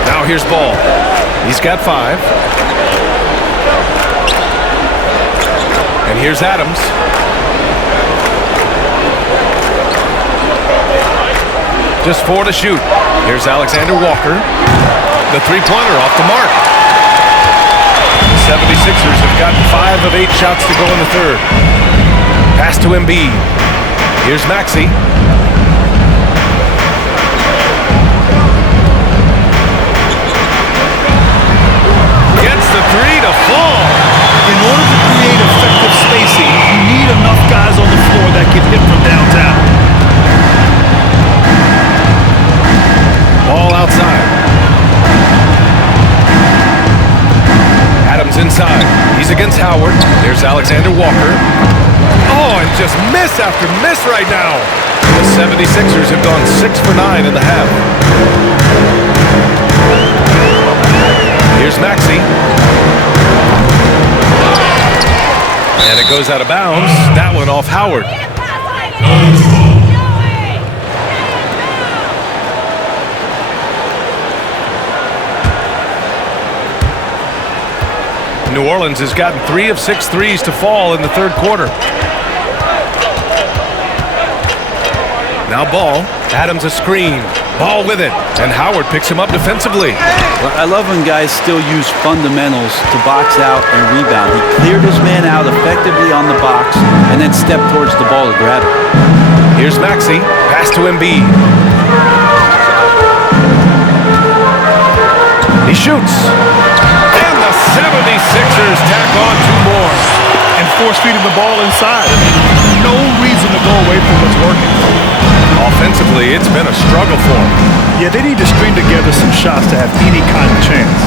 Now here's Ball. He's got 5. And here's Adams. Just 4 to shoot. Here's Alexander Walker. The three-pointer off the mark. The 76ers have gotten 5 of 8 shots to go in the third. Pass to Embiid. Here's Maxey. Gets the 3 to fall. In order to create effective spacing, you need enough guys on the floor that can hit from downtown. Ball outside. Adams inside. He's against Howard. There's Alexander Walker. Oh, and just miss after miss right now. The 76ers have gone 6 for 9 in the half. Here's Maxey. And it goes out of bounds. That one off Howard. New Orleans has gotten 3 of 6 threes to fall in the third quarter. Now Ball. Adams a screen. Ball with it. And Howard picks him up defensively. Well, I love when guys still use fundamentals to box out and rebound. He cleared his man out effectively on the box and then stepped towards the ball to grab it. Here's Maxey. Pass to Embiid. He shoots. And the 76ers tack on 2 more. And force-feeding the ball inside. I mean, no reason to go away from what's working. Offensively, it's been a struggle for him. Yeah, they need to string together some shots to have any kind of chance.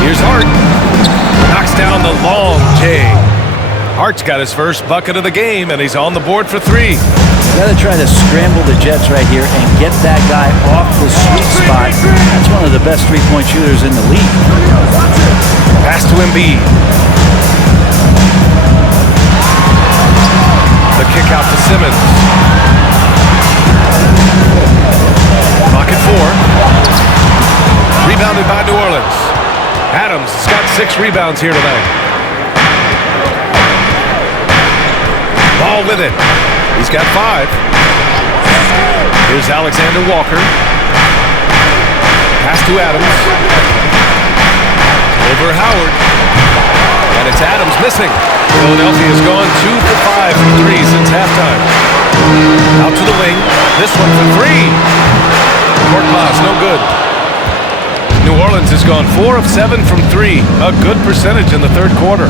Here's Hart. Knocks down the long J. Hart's got his first bucket of the game, and he's on the board for 3. You got to try to scramble the Jets right here and get that guy off the sweet spot. That's one of the best three-point shooters in the league. Pass to Embiid. The kick out to Simmons. Pocket 4. Rebounded by New Orleans. Adams has got 6 rebounds here tonight. Ball with it. He's got 5. Here's Alexander Walker. Pass to Adams. Over Howard. And it's Adams missing. Philadelphia's gone 2 for 5 from 3 since halftime. Out to the wing. This one for 3. Court pass, no good. New Orleans has gone 4 of 7 from 3. A good percentage in the third quarter.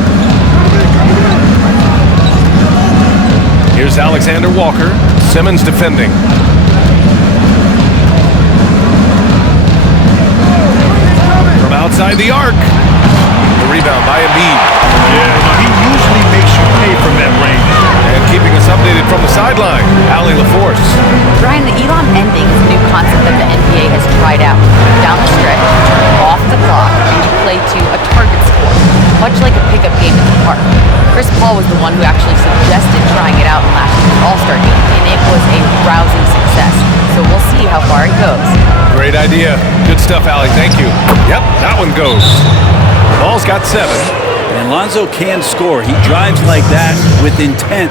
Here's Alexander Walker. Simmons defending. From outside the arc. The rebound by Embiid. Yeah, he usually makes you pay from that range. And keeping us updated from the sideline, Allie LaForce. Brian, the Elon ending is a new concept that the NBA has tried out. Down the stretch, off the clock, and you play to a target score, much like a pickup game at the park. Chris Paul was the one who actually suggested trying it out in last year's All-Star game, and it was a rousing success. So we'll see how far it goes. Great idea. Good stuff, Allie. Thank you. Yep, that one goes. Ball's got 7. And Lonzo can score. He drives like that with intent.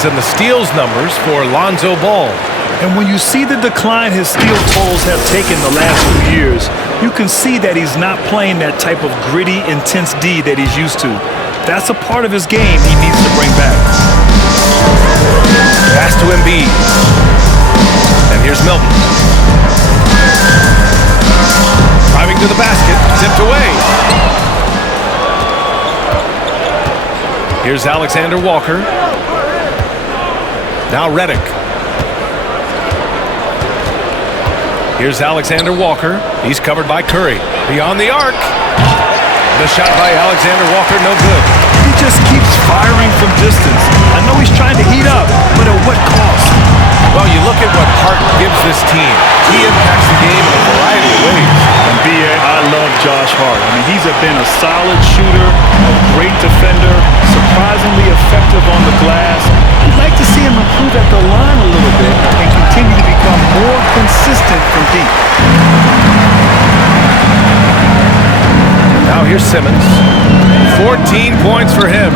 rebounds and the steals numbers for Lonzo Ball. And when you see the decline his steal totals have taken the last few years, you can see that he's not playing that type of gritty, intense D that he's used to. That's a part of his game he needs to bring back. Pass to Embiid. And here's Milton. Driving to the basket, tipped away. Here's Alexander Walker. Now Redick. Here's Alexander Walker. He's covered by Curry. Beyond the arc. The shot by Alexander Walker, no good. He just keeps firing from distance. I know he's trying to heat up, but at what cost? Well, you look at what Hart gives this team. He impacts the game in a variety of ways. And B.A., I love Josh Hart. I mean, he's been a solid shooter, a great defender, surprisingly effective on the glass. You'd like to see him improve at the line a little bit and continue to become more consistent from deep. Now here's Simmons. 14 points for him.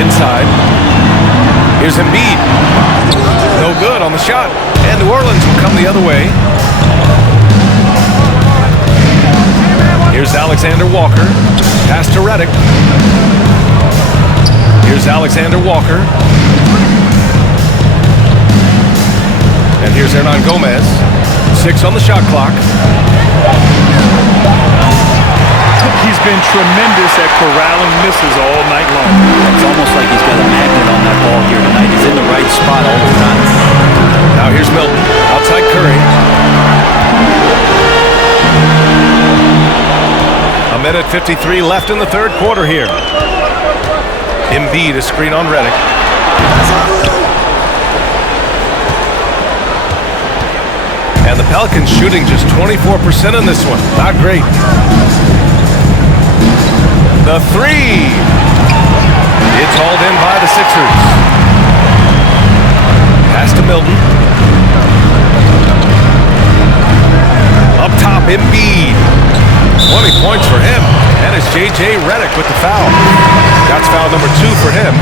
Inside. Here's Embiid. No good on the shot. And New Orleans will come the other way. Here's Alexander Walker. Pass to Redick. Here's Alexander Walker. And here's Hernan Gomez. 6 on the shot clock. He's been tremendous at corralling misses all night long. It's almost like he's got a magnet on that ball here tonight. He's in the right spot all the time. Now here's Milton. Outside Curry. A minute 53 left in the third quarter here. Embiid, a screen on Redick. And the Pelicans shooting just 24% in this one. Not great. The three. It's hauled in by the Sixers. Pass to Milton. Up top, Embiid. 20 points for him. And it's J.J. Redick with the foul. That's foul number 2 for him.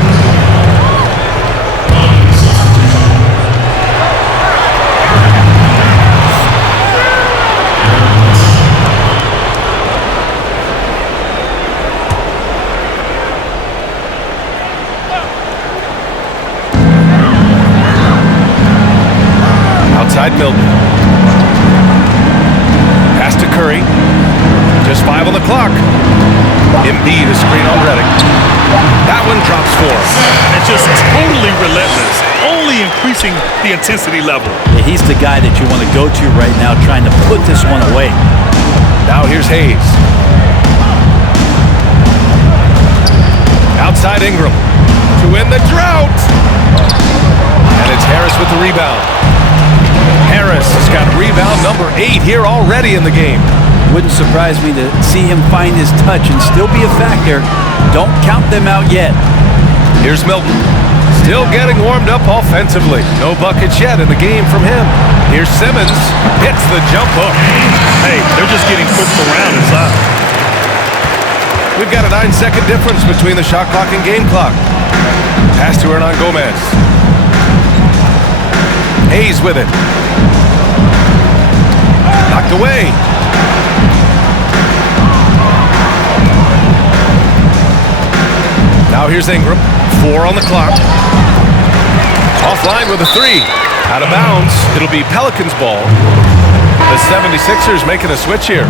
Outside Milton. Pass to Curry. Just 5 on the clock. Embiid, a screen on Redick. That one drops 4. And just totally relentless, only increasing the intensity level. Yeah, he's the guy that you want to go to right now, trying to put this one away. Now here's Hayes. Outside Ingram. To win the drought. And it's Harris with the rebound. Harris has got rebound number 8 here already in the game. Wouldn't surprise me to see him find his touch and still be a factor. Don't count them out yet. Here's Milton. Still getting warmed up offensively. No buckets yet in the game from him. Here's Simmons. Hits the jump hook. Hey, they're just getting pushed around inside. We've got a 9-second difference between the shot clock and game clock. Pass to Hernan Gomez. Hayes with it. Knocked away. Now here's Ingram. 4 on the clock. Offline with a 3. Out of bounds. It'll be Pelicans ball. The 76ers making a switch here.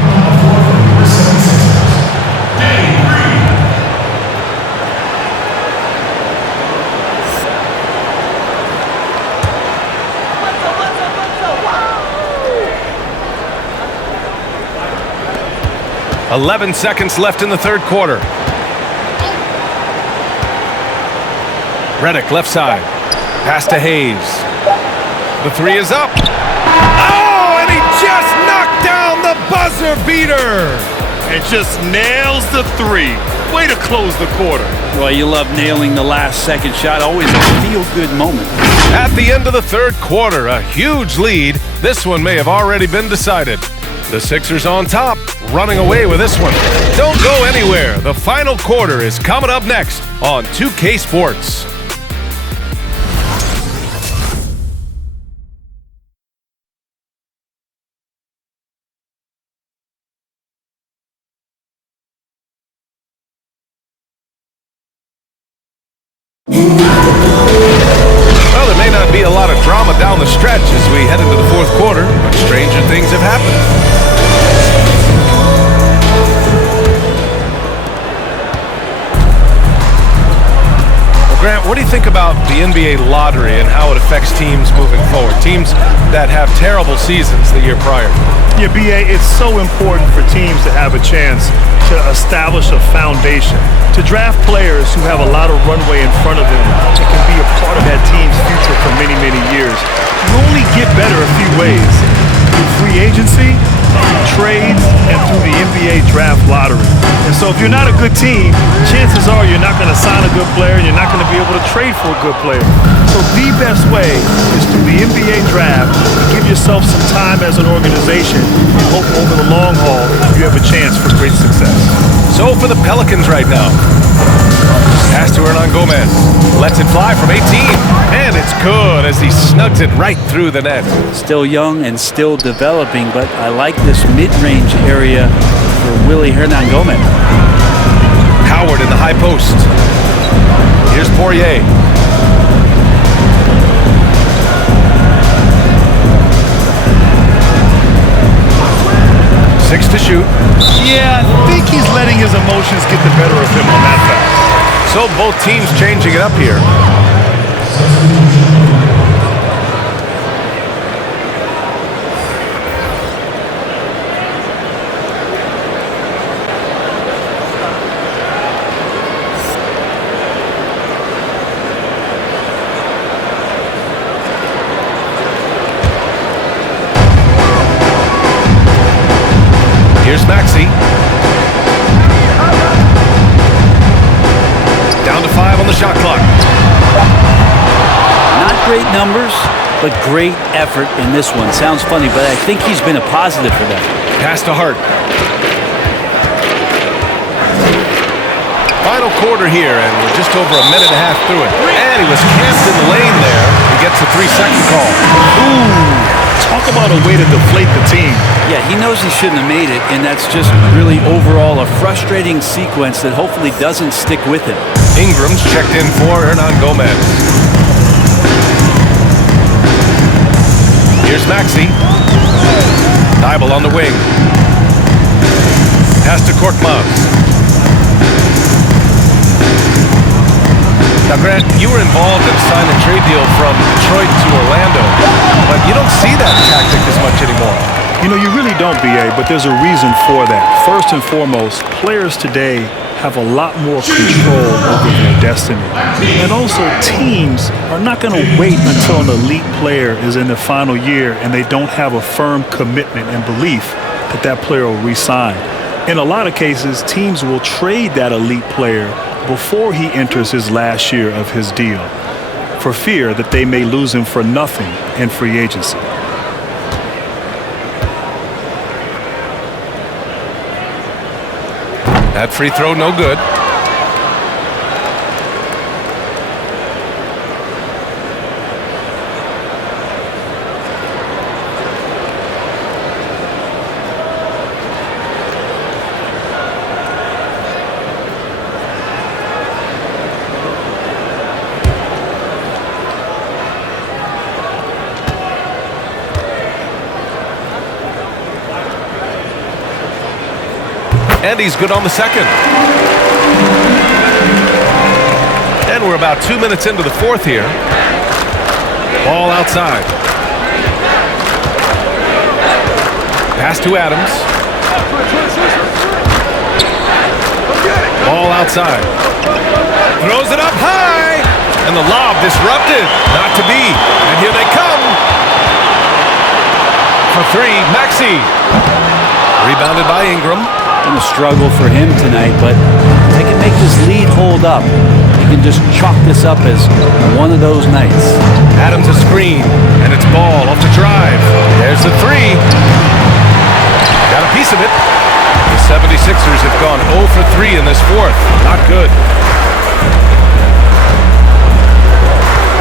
.11 seconds left in the third quarter. Redick, left side. Pass to Hayes. The 3 is up. Oh, and he just knocked down the buzzer beater. And just nails the 3. Way to close the quarter. Well, you love nailing the last second shot. Always a feel-good moment. At the end of the third quarter, a huge lead. This one may have already been decided. The Sixers on top. running away with this one. Don't go anywhere. The final quarter is coming up next on 2K Sports. Well, there may not be a lot of drama down the stretch as we head into the fourth quarter, but stranger things have happened. Well, Grant, what do you think about the NBA lottery and how it affects teams moving forward? Teams that have terrible seasons the year prior. Yeah, BA, it's so important for teams to have a chance to establish a foundation, to draft players who have a lot of runway in front of them and can be a part of that team's future for many, many years. You only get better a few ways: through free agency, trades, and through the NBA draft lottery. And so if you're not a good team, chances are you're not going to sign a good player and you're not going to be able to trade for a good player. So the best way is through the NBA draft to give yourself some time as an organization and hope over the long haul you have a chance for great success. So for the Pelicans right now, pass to Hernan Gomez, lets it fly from 18, and it's good as he snugs it right through the net. Still young and still developing, but I like this mid-range area for Willie Hernan Gomez. Howard in the high post. Here's Poirier. Six to shoot. Yeah, I think he's letting his emotions get the better of him on that fast. So both teams changing it up here. Here's Maxey. Down to 5 on the shot clock. Not great numbers, but great effort in this one. Sounds funny, but I think he's been a positive for them. Pass to Hart. Final quarter here, and we're just over a minute and a half through it. And he was camped in the lane there. He gets a 3-second call. Ooh. Talk about a way to deflate the team. Yeah, he knows he shouldn't have made it, and that's just really overall a frustrating sequence that hopefully doesn't stick with him. Ingram's checked in for Hernan Gomez. Here's Maxey. Dybel on the wing. Pass to Korkmaz. Now, Grant, you were involved in a sign and trade deal from Detroit to Orlando, but you don't see that tactic as much anymore. You know, you really don't, BA, but there's a reason for that. First and foremost, players today have a lot more control over their destiny. And also, teams are not going to wait until an elite player is in the final year and they don't have a firm commitment and belief that that player will re-sign. In a lot of cases, teams will trade that elite player before he enters his last year of his deal, for fear that they may lose him for nothing in free agency. That free throw no good. And he's good on the second. And we're about 2 minutes into the fourth here. Ball outside. Pass to Adams. Ball outside. Throws it up high. And the lob disrupted. Not to be. And here they come. For three, Maxey. Rebounded by Ingram. Been a struggle for him tonight, but if they can make this lead hold up, they can just chalk this up as one of those nights. Adams a screen, and it's Ball off the drive. There's the three. Got a piece of it. 76ers have gone 0 for 3 in this fourth. Not good.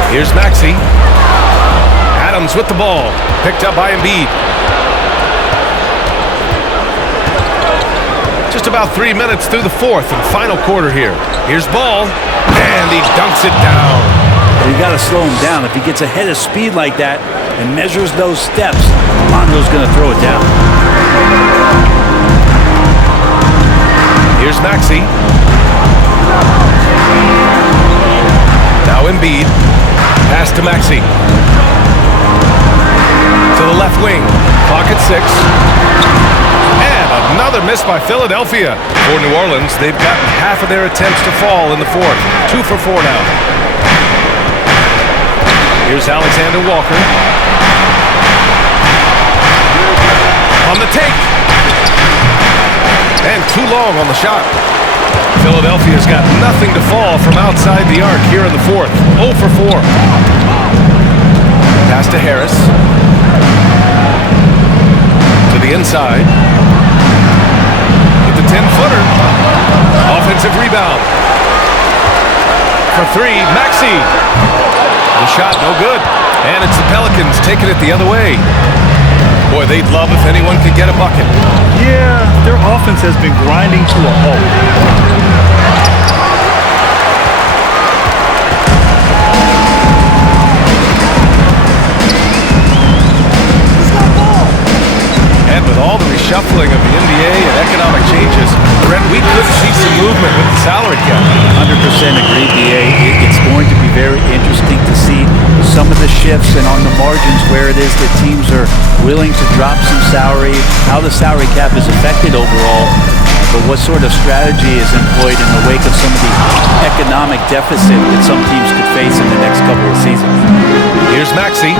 Here's Maxey. Adams with the ball. Picked up by Embiid. Just about 3 minutes through the fourth and final quarter here. Here's Ball, and he dunks it down. You got to slow him down. If he gets ahead of speed like that and measures those steps, Lonzo's going to throw it down. Here's Maxey. Now Embiid. Pass to Maxey. To the left wing. Clock at 6. And another miss by Philadelphia. For New Orleans, they've gotten half of their attempts to fall in the fourth. 2 for 4 now. Here's Alexander Walker. On the take. And too long on the shot. Philadelphia's got nothing to fall from outside the arc here in the fourth. 0 for 4. Pass to Harris. To the inside. With the 10-footer. Offensive rebound. For 3, Maxey. The shot no good. And it's the Pelicans taking it the other way. Boy, they'd love if anyone could get a bucket. Yeah, their offense has been grinding to a halt. And with all the reshuffling of the NBA and economic changes, Brent, we could see some movement with the salary cap. 100% agree, BA. It's going to be very interesting to see some of the shifts and on the margins where it is that teams are willing to drop some salary, how the salary cap is affected overall, but what sort of strategy is employed in the wake of some of the economic deficit that some teams could face in the next couple of seasons. Here's Maxey.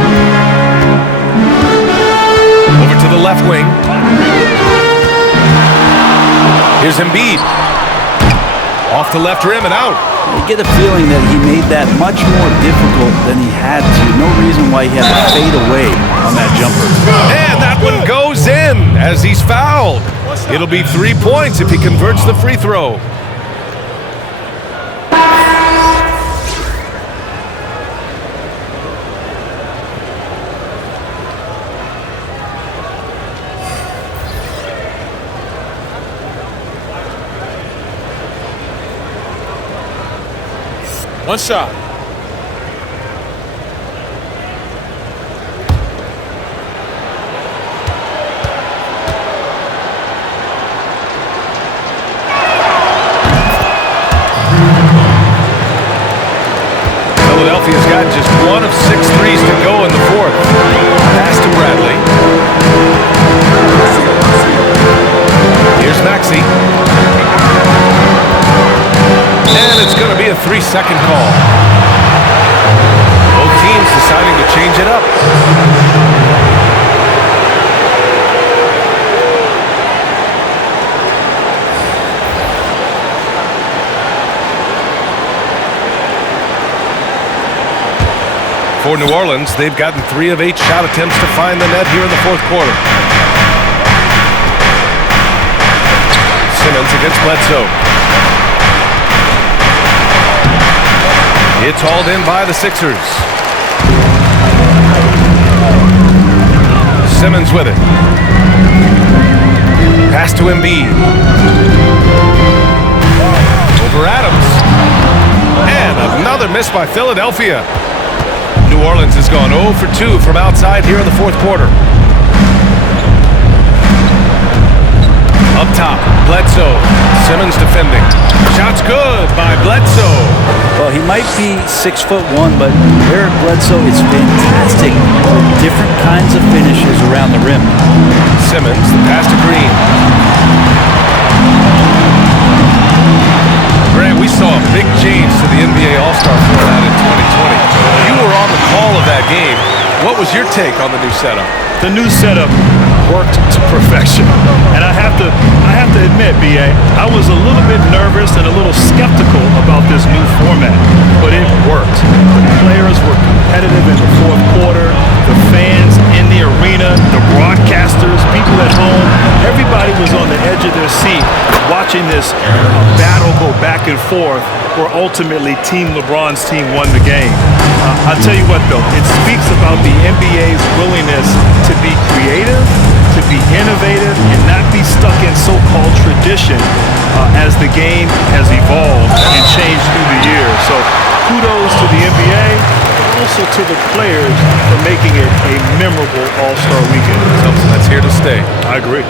Over to the left wing. Here's Embiid. Off the left rim and out. You get a feeling that he made that much more difficult than he had to. No reason why he had to fade away on that jumper. And that one goes in as he's fouled. It'll be 3 points if he converts the free throw. One shot. Philadelphia's got just 1 of 6 threes to go in the fourth. Pass to Bradley. Here's Maxey. And it's going to be a 3-second call. Both teams deciding to change it up. For New Orleans, they've gotten 3 of 8 shot attempts to find the net here in the fourth quarter. Simmons against Bledsoe. It's hauled in by the Sixers. Simmons with it. Pass to Embiid. Over Adams. And another miss by Philadelphia. New Orleans has gone 0 for 2 from outside here in the fourth quarter. Up top, Bledsoe. Simmons defending. Shot's good by Bledsoe. Well, he might be 6'1", but Eric Bledsoe is fantastic with different kinds of finishes around the rim. Simmons, the pass to Green. Grant, we saw a big change to the NBA All-Star format in 2020. You were on the call of that game. What was your take on the new setup? The new setup worked to perfection. And I have to admit, BA, I was a little bit nervous and a little skeptical about this new format, but it worked. The players were competitive in the fourth quarter. The fans in the arena, the broadcasters, people at home, everybody was on the edge edge of their seat watching this battle go back and forth where ultimately Team LeBron's team won the game. I'll tell you what, though, it speaks about the NBA's willingness to be creative, to be innovative, and not be stuck in so-called tradition as the game has evolved and changed through the years. So kudos to the NBA, but also to the players for making it a memorable All-Star weekend. Something that's here to stay. I agree.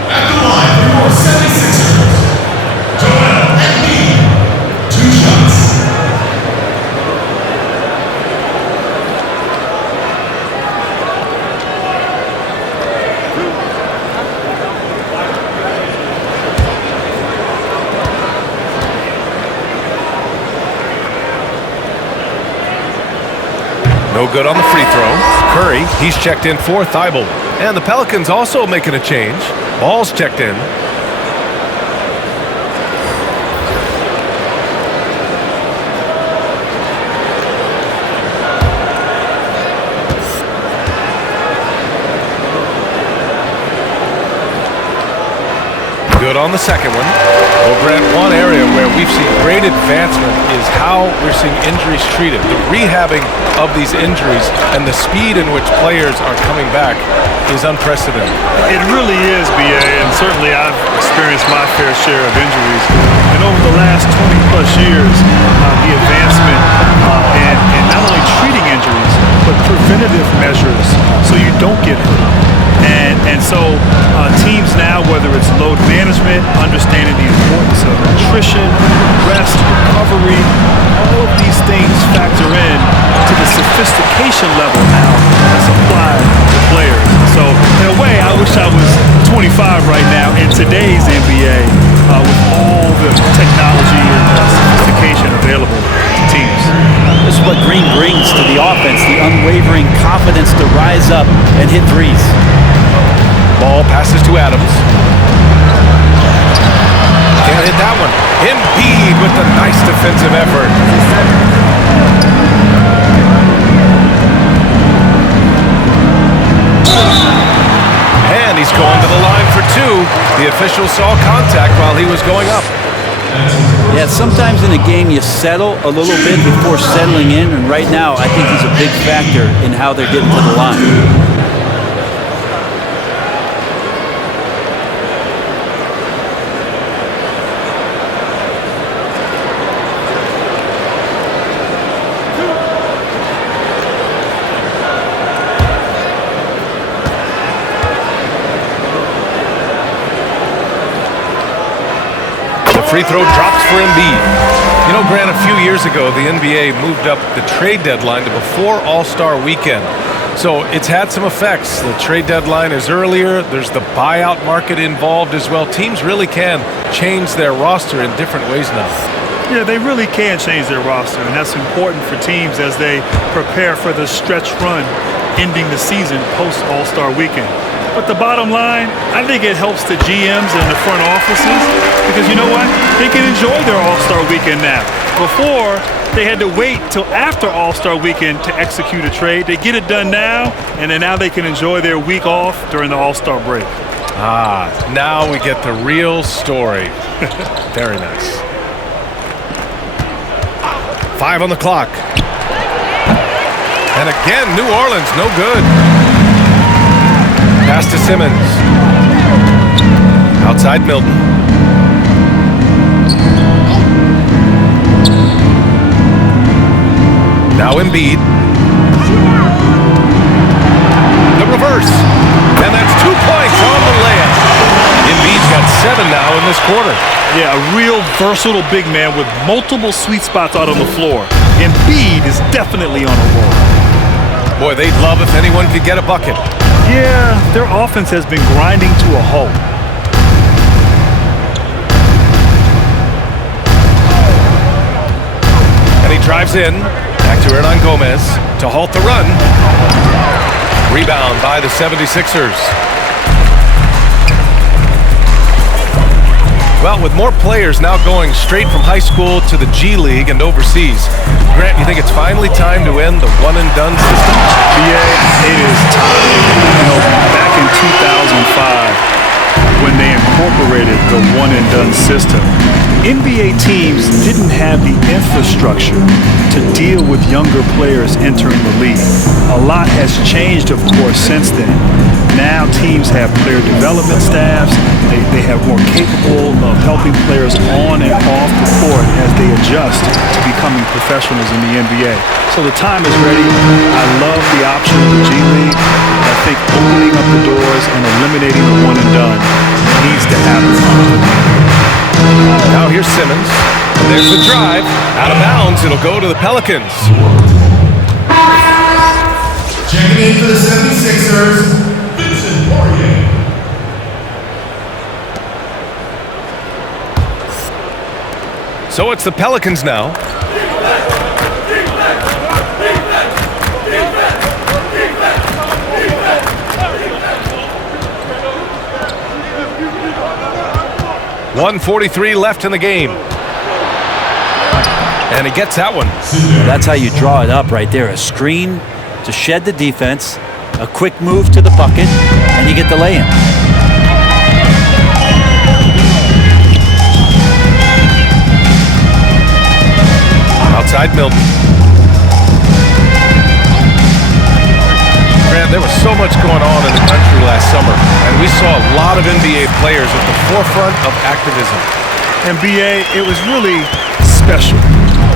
No good on the free throw. Curry, he's checked in for Thibault. And the Pelicans also making a change. Ball's checked in. Good on the second one. Well, Grant, one area where we've seen great advancement is how we're seeing injuries treated. The rehabbing of these injuries and the speed in which players are coming back is unprecedented. It really is, B.A., and certainly I've experienced my fair share of injuries. And over the last 20-plus years, the advancement in not only treating injuries, but preventative measures so you don't get hurt. And so teams now, whether it's load management, understanding the importance of nutrition, rest, recovery, all of these things factor in to the sophistication level now that's applied to players. So in a way, I wish I was 25 right now in today's NBA with all the technology and sophistication available to teams. This is what Green brings to the offense, the unwavering confidence to rise up and hit threes. Ball passes to Adams. Can't hit that one. Embiid with the nice defensive effort. And he's going to the line for two. The official saw contact while he was going up. Yeah, sometimes in a game you settle a little bit before settling in, and right now I think he's a big factor in how they're getting to the line. Free throw drops for Embiid. You know, Grant, a few years ago, the NBA moved up the trade deadline to before All-Star Weekend. So it's had some effects. The trade deadline is earlier. There's the buyout market involved as well. Teams really can change their roster in different ways now. Yeah, they really can change their roster, and that's important for teams as they prepare for the stretch run ending the season post-All-Star Weekend. But the bottom line, I think it helps the GMs and the front offices because you know what? They can enjoy their All-Star Weekend now. Before, they had to wait till after All-Star Weekend to execute a trade. They get it done now, and then now they can enjoy their week off during the All-Star break. Now we get the real story. Very nice. 5 on the clock. And again, New Orleans, no good. Pass to Simmons. Outside Milton. Now Embiid. The reverse. And that's 2 points on the layup. Embiid's got 7 now in this quarter. Yeah, a real versatile big man with multiple sweet spots out on the floor. Embiid is definitely on a roll. Boy, they'd love if anyone could get a bucket. Yeah, their offense has been grinding to a halt. And he drives in. Back to Hernan Gomez to halt the run. Rebound by the 76ers. Well, with more players now going straight from high school to the G League and overseas, Grant, you think it's finally time to end the one-and-done system? Yeah, it is time. You know, back in 2005, when they incorporated the one-and-done system. NBA teams didn't have the infrastructure to deal with younger players entering the league. A lot has changed, of course, since then. Now teams have player development staffs. They have more capable of helping players on and off the court as they adjust to becoming professionals in the NBA. So the time is ready. I love the option of the G League. I think opening up the doors and eliminating the one and done needs to happen. Now here's Simmons. There's the drive. Out of bounds. It'll go to the Pelicans. Checking in for the 76ers. So it's the Pelicans now. .143 left in the game. And he gets that one. That's how you draw it up right there. A screen to shed the defense, a quick move to the bucket, and you get the lay-in. Outside Milton. Grant, there was so much going on in the country last summer, and we saw a lot of NBA players at the forefront of activism. NBA, it was really special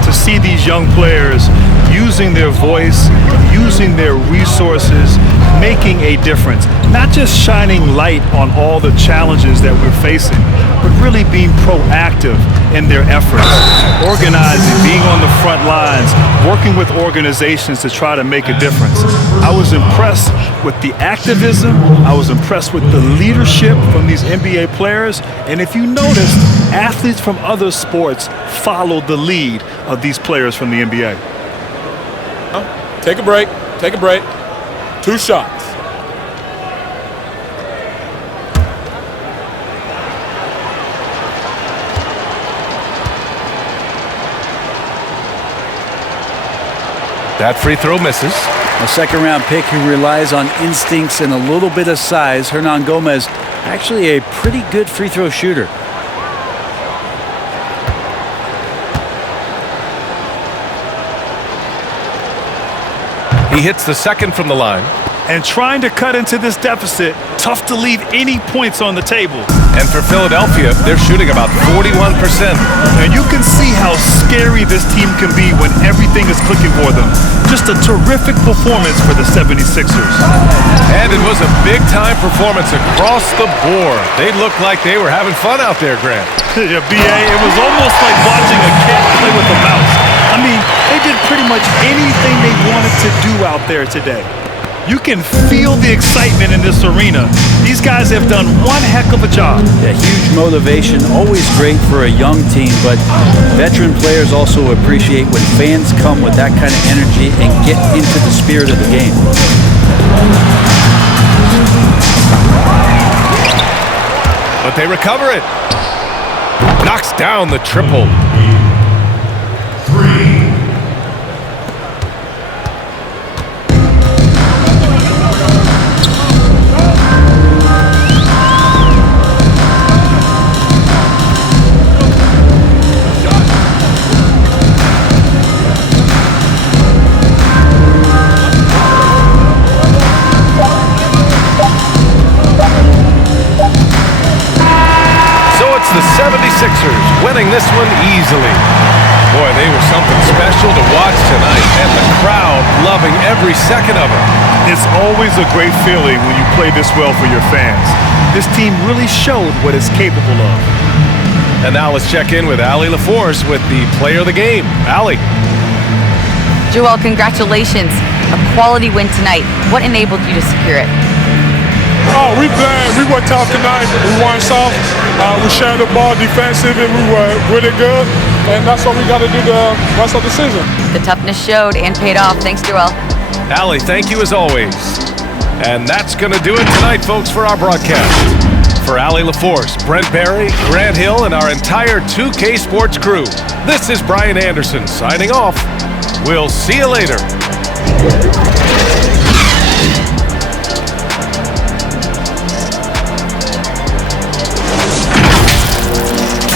to see these young players using their voice, using their resources, making a difference. Not just shining light on all the challenges that we're facing, but really being proactive in their efforts, organizing, being on the front lines, working with organizations to try to make a difference. I was impressed with the activism. I was impressed with the leadership from these NBA players. And if you notice, athletes from other sports followed the lead of these players from the NBA. Take a break. Take a break. 2 shots. That free throw misses. A second-round pick who relies on instincts and a little bit of size. Hernan Gomez, actually a pretty good free throw shooter. He hits the second from the line. And trying to cut into this deficit, tough to leave any points on the table. And for Philadelphia, they're shooting about 41%. And you can see how scary this team can be when everything is clicking for them. Just a terrific performance for the 76ers. And it was a big-time performance across the board. They looked like they were having fun out there, Grant. Yeah, B.A., it was almost like watching a cat play with a mouse. I mean, they did pretty much anything they wanted to do out there today. You can feel the excitement in this arena. These guys have done one heck of a job. Yeah, huge motivation, always great for a young team, but veteran players also appreciate when fans come with that kind of energy and get into the spirit of the game. But they recover it. Knocks down the triple. 3. The 76ers winning this one easily. Boy, they were something special to watch tonight, and the crowd loving every second of it. It's always a great feeling when you play this well for your fans. This team really showed what it's capable of. And now let's check in with Allie LaForce with the player of the game. Allie. Joel, congratulations. A quality win tonight. What enabled you to secure it? Oh, we played. We were tough tonight. We won soft. We shared the ball defensive, and we were really good. And that's what we got to do the rest of the season. The toughness showed and paid off. Thanks, Joel. Allie, thank you as always. And that's going to do it tonight, folks, for our broadcast. For Allie LaForce, Brent Barry, Grant Hill, and our entire 2K Sports crew, this is Brian Anderson signing off. We'll see you later.